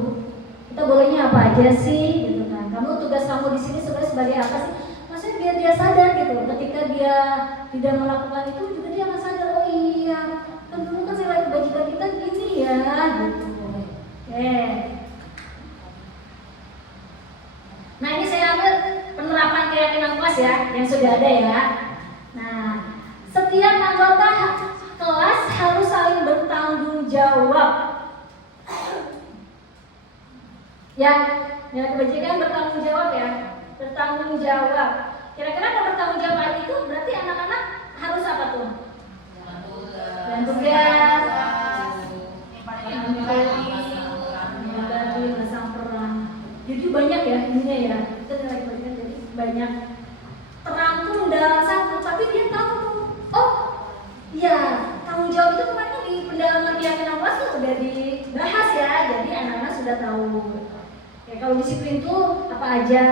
Kita bolehnya apa aja sih, gitu kan? Kamu tugas kamu di sini sebenarnya sebagai apa sih? Maksudnya biar dia sadar gitu. Ketika dia tidak melakukan itu, juga dia akan sadar. Oh iya, kan dulu kan nilai kebajikan kita gini ya, gitu. Nah ini saya ambil penerapan keyakinan kelas ya, yang sudah ada ya. Nah, setiap anggota kelas harus saling bertanggung jawab. Ya, nilai kebajikan bertanggung jawab ya, bertanggung jawab. Kira-kira kalau bertanggung jawab itu berarti anak-anak harus apa tuh? Dan tugas, berbagi, bersama perang. Jadi banyak ya ininya ya. Kita nilai kebajikan jadi banyak. Terangkum dalam sudah tahu. Ya kalau disiplin tuh apa aja,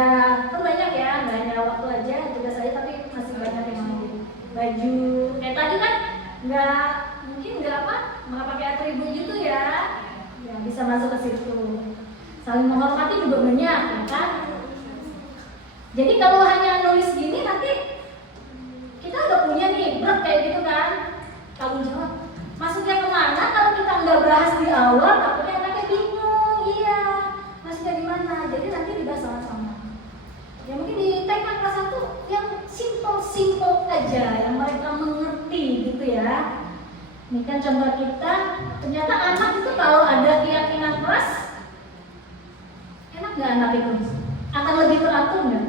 kan banyak ya, nggak hanya waktu aja tugas aja, tapi masih banyak yang mau baju. Kayak tadi kan mungkin nggak pakai atribut gitu ya, ya bisa masuk ke situ. Saling menghormati juga banyak, ya kan? Jadi kalau hanya nulis gini nanti kita udah punya nih berat kayak gitu kan, tanggung jawab. Masuknya kemana kalau kita nggak bahas di awal, takutnya anaknya bingung, iya masuknya di mana. Jadi nanti dibahas sama-sama. Ya mungkin di TK kelas 1 yang simple aja, yang mereka mengerti gitu ya. Ini kan contoh kita, ternyata anak itu kalau ada keyakinan keras, enak nggak anak itu? Akan lebih teratur nggak?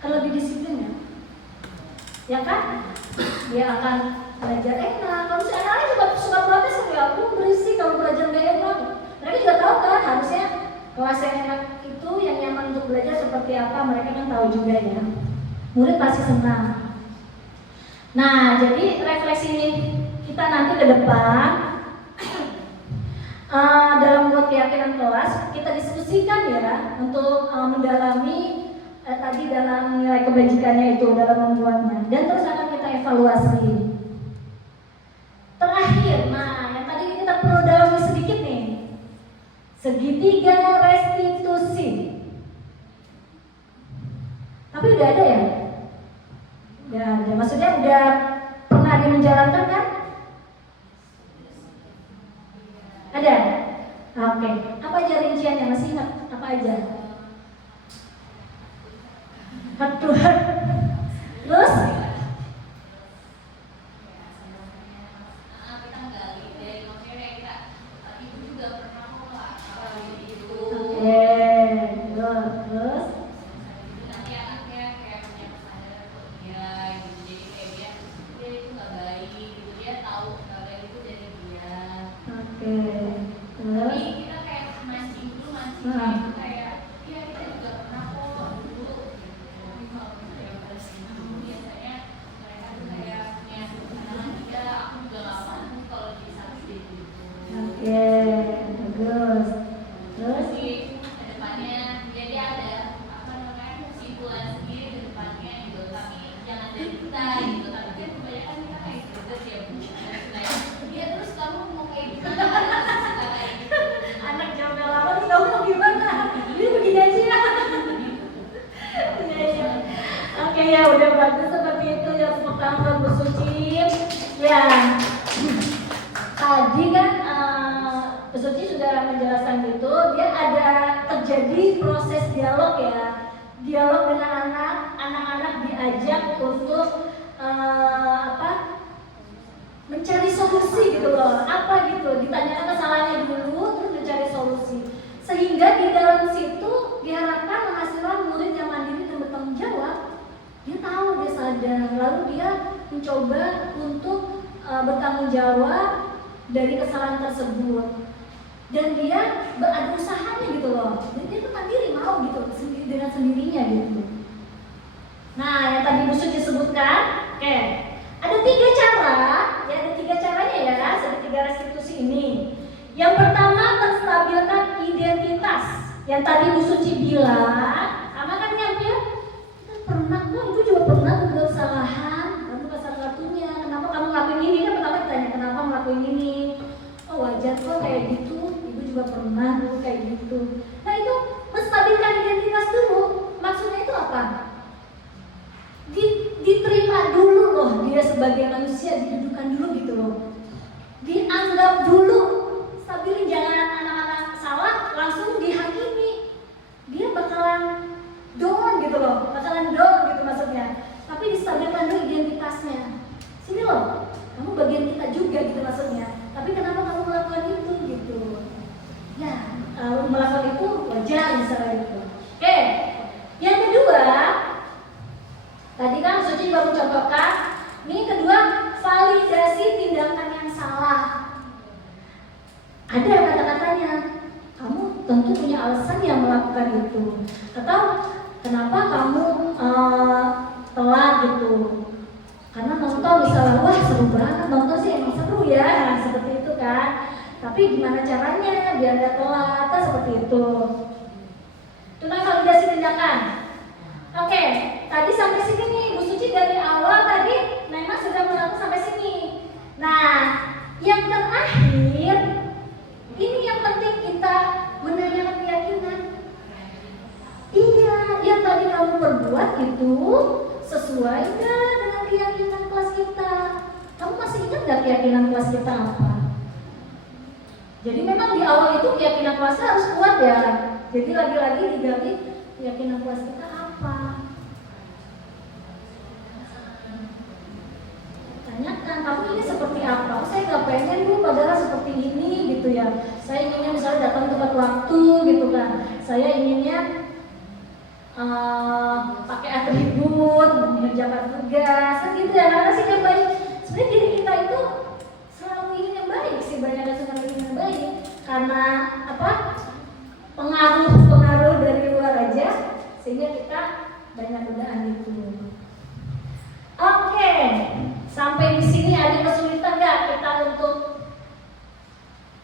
Akan lebih disiplin nggak? Ya kan? Dia akan belajar enak. Kalau si anak-anak juga suka protes, ya aku berisik kalau belajar nggak enak. Mereka juga tahu kan harusnya kelas yang enak itu yang nyaman untuk belajar seperti apa, mereka kan tahu juga ya. Murid pasti senang. Nah, jadi refleksi kita nanti ke depan dalam buat keyakinan kelas kita diskusikan ya untuk mendalami tadi dalam nilai kebajikannya itu dalam membuatnya, dan terus akan kita evaluasi. Terakhir, nah yang tadi kita perlu dalami sedikit nih, segitiga restitusi. Tapi udah ada ya? Udah ada, maksudnya udah pernah menjalankan kan? Ada? Oke. Apa aja rinciannya? Masih ingat apa aja? Aduh. Terus? Kita gali dari maksudnya kita ibu juga pernah kok lah gitu. Oke. Terus? Nanti anaknya kayak punya kesadaran kok dia gitu, jadi kayak dia itu nggak baik gitu, dia tahu nggak baik itu dari dia. Oke. Tapi Terus? kita kayak mancing Nah. itu kayak ya kita juga pernah kok dulu gitu. Tapi kalau misalnya pada situ biasanya mereka tuh kayak punya anak tiga, aku juga nggak mampu kalau jadi saksi gitu. Oke. Bagus. Terus? Jadi kedepannya jadi ada apa namanya kesimpulan sendiri kedepannya gitu, tapi jangan dari kita gitu, tapi kan kebanyakan kita kayak gitu ya bu, dia terus kamu mau kayak gimana, kita kayak gitu. Anak jam 8 kamu mau gimana? Ini begini aja ya. Iya. Oke ya, udah bagus seperti itu ya, tepuk tangan buat Bu Suci. Ya. Tadi kan Bu Suci sudah menjelaskan gitu, dia ada terjadi proses dialog ya. Dialog dengan anak-anak diajak untuk mencari solusi gitu loh. Apa gitu, ditanyakan kesalahannya dulu terus mencari solusi. Sehingga di dalam situ diharapkan menghasilkan murid yang mandiri dan bertanggung jawab. Dia tahu, dia sadar, lalu dia mencoba untuk bertanggung jawab dari kesalahan tersebut. Dan dia berada usahanya gitu loh. Jadi dia tuh mandiri mau gitu sendiri dengan sendirinya gitu. Nah, yang tadi Bu Suci sebutkan, oke. Ada 3 cara, ya ada 3 caranya ya, ada 3 restitusi ini. Yang pertama, menstabilkan identitas. Yang tadi Bu Suci bilang, sama kan ya? Kita pernah kok, ibu juga pernah membuat kesalahan. Kamu salah satunya, kenapa kamu ngelakuin ini? Kan pertama ditanya, kenapa ngelakuin ini? Oh wajar kok kayak gitu, ibu juga pernah dulu kayak gitu. Nah itu menstabilkan identitas dulu. Maksudnya itu apa? Diterima dulu loh dia sebagai manusia, didudukan dulu gitu loh. Dianggap dulu, stabilin, jangan anak-anak salah langsung dihakimi. Dia bakalan down gitu loh, bakalan down gitu maksudnya. Tapi distabilkan dulu identitasnya. Sini loh, kamu bagian kita juga gitu maksudnya. Tapi kenapa kamu melakukan itu gitu? Ya, melakukan itu wajar misalnya gitu. Oke, yang kedua, tadi kan Suci juga mencontohkan. Ini kedua, validasi tindakan yang salah. Ada kata-katanya, kamu tentu punya alasan yang melakukan itu. Atau kenapa kamu telat gitu? Karena nonton misalnya, wah seru banget nonton sih, emang seru ya, nah, seperti itu kan. Tapi gimana caranya biar nggak telat, kan seperti itu. Itu namanya validasi tindakan. Oke, tadi sampai sini nih Bu Suci, dari awal tadi Naima sudah melakukan sampai sini. Nah, yang terakhir ini yang penting kita menanyakan keyakinan. Iya, yang tadi kamu perbuat itu sesuai nggak dengan keyakinan kelas kita? Kamu masih ingat nggak keyakinan kelas kita apa? Jadi memang di awal itu keyakinan kelasnya harus kuat ya. Jadi lagi-lagi diganti keyakinan kelas kita apa? Tanyakan, kamu ini seperti apa? Oh, saya nggak pengen Bu, padahal seperti ini gitu ya. Saya inginnya misalnya datang tepat waktu gitu kan. Saya inginnya pakai atribut, mengerjakan tugas, kan gitu ya. Karena sih yang baik. Sebenarnya diri kita itu selalu ingin yang baik sih, banyak yang selalu ingin yang baik. Karena apa? Pengaruh dari luar aja, sehingga kita banyak godaan itu. Oke, sampai di sini ada kesulitan nggak kita untuk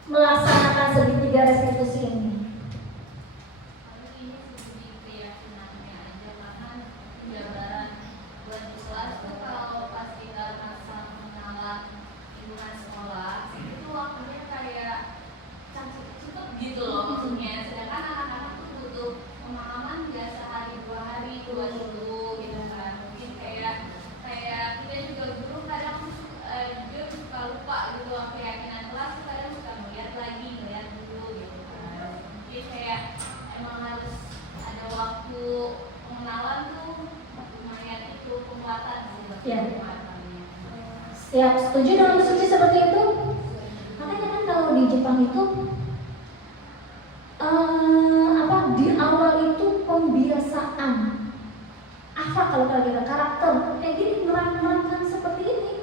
melaksanakan segitiga restitusi ini? Ini lebih keyakinannya aja, bahkan gambaran buat di kelas tuh kalau pas kita masa mengenal lingkungan sekolah itu waktunya kayak cepet gitu loh maksudnya. Sedangkan anak-anak tuh butuh pemahaman nggak sehari 2 hari buat dulu gitu kan. Mungkin kayak kita juga guru kadang dia suka lupa gitu keyakinan kelas, kadang suka ngeliat dulu gitu kan. Jadi kayak emang harus ada waktu pengenalan tuh, lumayan itu penguatan gitu. Ya. Penguatannya. Ya, setuju dengan Bu Suci seperti itu? Makanya kan kalau di Jepang itu di awal itu pembiasaan. Apa kalau kita karakter kayak gini, menerangkan seperti ini.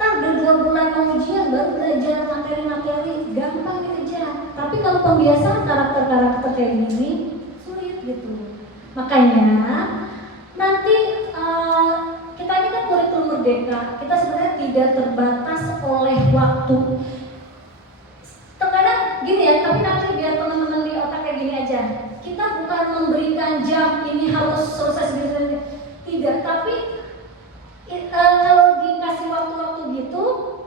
Udah 2 bulan mau ujian baru belajar materi-materi, gampang dikejar. Tapi kalau pembiasaan karakter-karakter kayak gini sulit gitu. Makanya nanti kita ini kan kurikulum merdeka, kita sebenarnya tidak terbatas oleh waktu. Terkadang gini ya, tapi nanti biar teman-teman di otak kayak gini aja. Kita bukan memberikan jam ini harus selesai segini, tidak. Tapi kalau dikasih waktu-waktu gitu,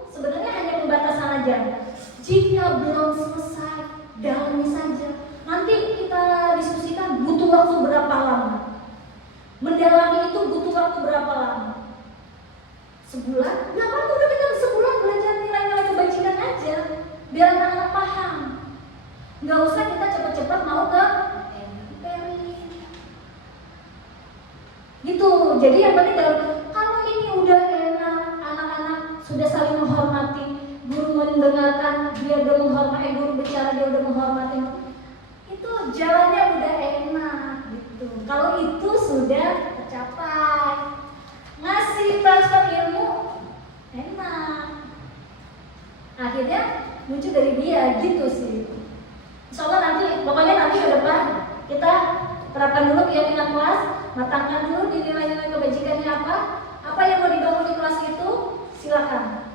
sebenarnya hanya pembatasan aja. Jika belum selesai, dalami saja. Nanti kita diskusikan butuh waktu berapa lama. Mendalami itu butuh waktu berapa lama? Sebulan? Nggak apa-apa, udah kita sebulan belajar nilai-nilai kebajikan aja, biar anak-anak paham. Nggak usah kita cepat-cepat mau ke IPERI. Gitu. Jadi yang penting kalau ini udah enak, anak-anak sudah saling menghormati, guru mendengarkan, dia udah menghormati, guru bicara dia udah menghormati, itu jalannya udah enak gitu. Kalau itu sudah tercapai, ngasih transfer ilmu enak, akhirnya muncul dari dia gitu sih. Insya Allah nanti, pokoknya nanti ke depan kita terapkan dulu keyakinan kelas, matangkan dulu di nilai-nilai kebajikannya apa yang mau dibangun di kelas itu, silakan.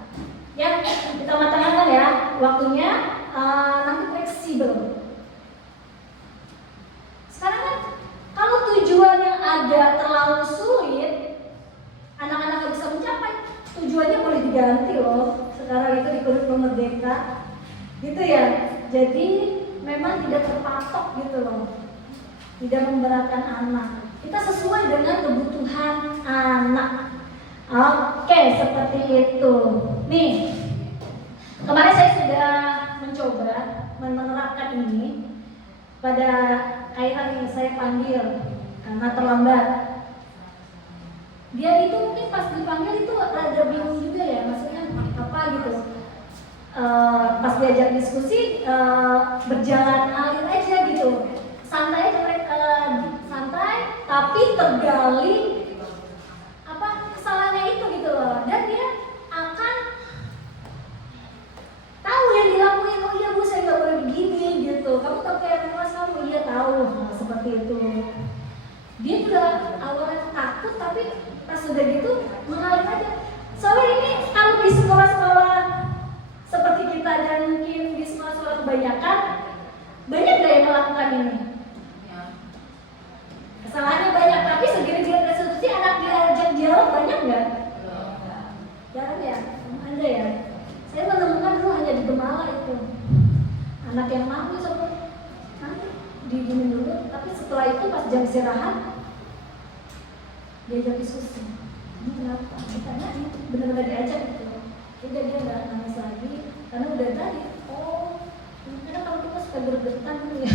Ya, kita matangkan ya, waktunya nanti fleksibel. Sekarang kan kalau tujuan yang ada terlalu sulit, anak-anak nggak bisa mencapai, tujuannya boleh diganti loh. Sekarang itu di kurikulum merdeka, gitu ya. Jadi memang tidak terpatok gitu loh, tidak memberatkan anak. Kita sesuai dengan kebutuhan anak. Oke, seperti itu. Nih, kemarin saya sudah mencoba menerapkan ini pada akhirnya yang saya panggil karena terlambat. Dia itu mungkin pas dipanggil itu ada bingung juga ya, maksudnya apa gitu. Pas diajak diskusi berjalan alir aja gitu, santai santai tapi tergali kesalahannya itu gitu loh, dan dia akan tahu yang dilakuin. Oh iya Bu, saya nggak boleh begini gitu. Kamu tahu kayak kelas kamu? Iya tahu. Nah, seperti itu. Dia juga awalnya takut, tapi pas sudah gitu mengalir aja. Soalnya ini kalau di sekolah-sekolah seperti kita dan mungkin di sekolah-sekolah kebanyakan banyak gak yang melakukan ini? Kesalahannya banyak, tapi segilir-gilir restitusi anak diajak dialog banyak nggak? Jarang ya, ada ya. Saya menemukan dulu hanya di Gemala itu anak yang mau sebut nanti diizinin dulu, tapi setelah itu pas jam istirahat diajak diskusi. Ini kenapa? Karena benar-benar diajak gitu. Udah dia nggak nangis lagi karena udah tadi. Oh, karena kalau kita suka gergetan dulu ya.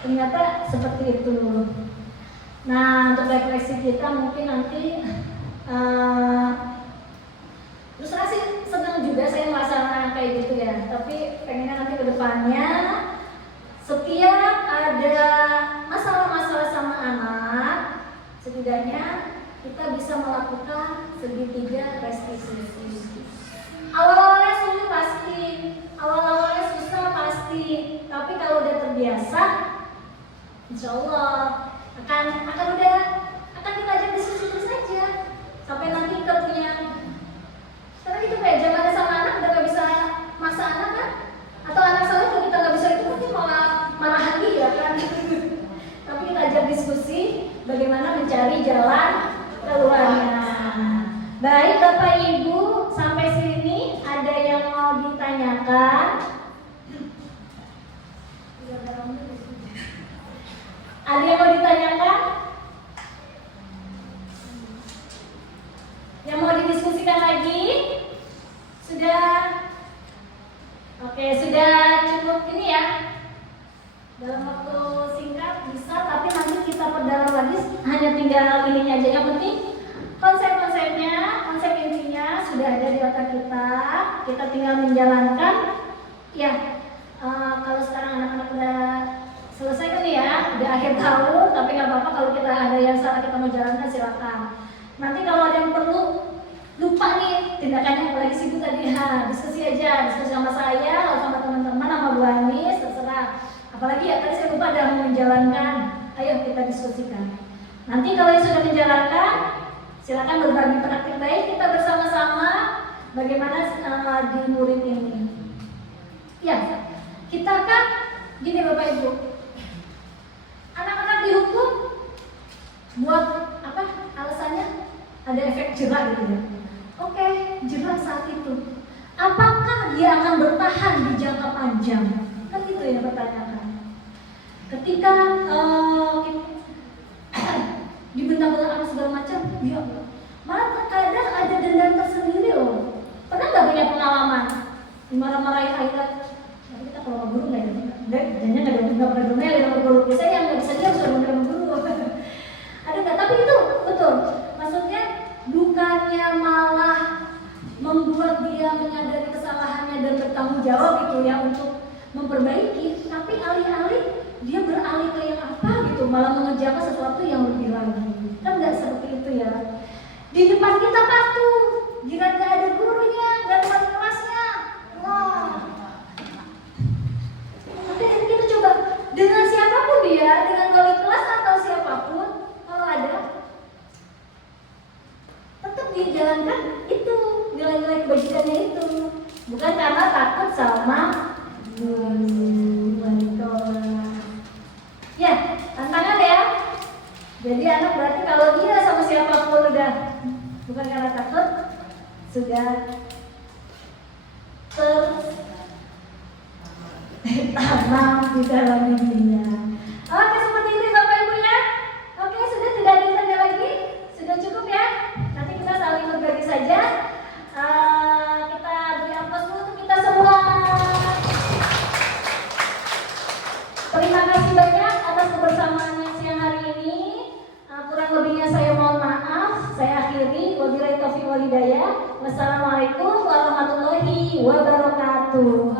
Ternyata seperti itu. Nah, untuk refleksi kita mungkin nanti terus terang sih senang juga saya melaksanakan kayak gitu ya. Tapi pengennya nanti ke depannya setiap ada masalah-masalah sama anak, setidaknya kita bisa melakukan segitiga restitusi. Awal-awalnya sulit pasti, awal-awalnya susah pasti, tapi kalau udah terbiasa, insya Allah akan kita ajak diskusi terus aja sampai nanti kita punya. Sekarang gitu kayak zaman sama anak udah gak bisa maksa anak kan, atau anak salah kalau kita gak bisa itu mungkin malah marahan dia kan. Tapi kita ajak diskusi bagaimana mencari jalan keluarnya. Baik Bapak Ibu, sampai sini ada yang mau ditanyakan? Ada yang mau ditanyakan? Yang mau didiskusikan lagi? Sudah? Oke, sudah cukup ini ya. Dalam waktu singkat bisa, tapi nanti kita perdalam lagi. Hanya tinggal ininya aja. Yang penting konsep-konsepnya, konsep intinya sudah ada di otak kita. Kita tinggal menjalankan. Ya, kalau sekarang anak-anak udah selesai kan ya, udah akhir tahun, tapi nggak apa-apa kalau kita ada yang salah kita mau jalankan silakan. Nanti kalau ada yang perlu lupa nih tindakannya apalagi sibuk tadi, diskusi aja, diskusi sama saya, atau sama teman-teman, sama Bu Anis, terserah. Apalagi ya tadi saya lupa ada mau menjalankan, ayo kita diskusikan. Nanti kalau yang sudah menjalankan, silakan berbagi praktik baik kita bersama-sama bagaimana di murid ini. Ya, kita kan gini Bapak Ibu, anak-anak dihukum buat apa? Alasannya ada efek jerak gitu ya. Oke, jerak saat itu. Apakah dia akan bertahan di jangka panjang? Kan gitu ya pertanyaan. Ketika dibentak-bentak anak segala macam, ya malah terkadang ada dendam tersendiri loh. Pernah nggak punya pengalaman dimarah-marahin ayah? Kita kalau guru nggak ada, jangan nggak pernah domelin sama guru. Biasanya yang nggak bisa dia harus domelin sama guru. Ada nggak? Tapi itu betul. Maksudnya bukannya malah membuat dia menyadari kesalahannya dan bertanggung jawab gitu ya untuk memperbaiki, tapi alih-alih dia beralih ke yang apa gitu, malah mengerjakan sesuatu yang lebih lagi. Kan nggak seperti itu ya. Di depan kita patuh, jika nggak ada gurunya, nggak ada wali kelasnya, wah. Tapi kita coba dengan siapapun dia, dengan wali kelas atau siapapun, kalau ada, tetap dijalankan itu nilai-nilai kebajikannya itu, bukan karena takut sama wali kelas. Ya, tantangan ya. Jadi anak berarti kalau dia sama siapapun udah bukan karena takut, sudah tertanam di dalam dirinya. Oke, seperti itu Bapak Ibu ya. Oke, sudah tidak ada yang tanya lagi, sudah cukup ya. Nanti kita saling berbagi saja. Kita beri aplaus dulu untuk kita semua. Terima kasih banyak atas kebersamaannya siang hari ini. Kurang lebihnya saya mohon maaf. Saya akhiri. Wabillahi taufiq wal hidayah. Wassalamualaikum warahmatullahi wabarakatuh.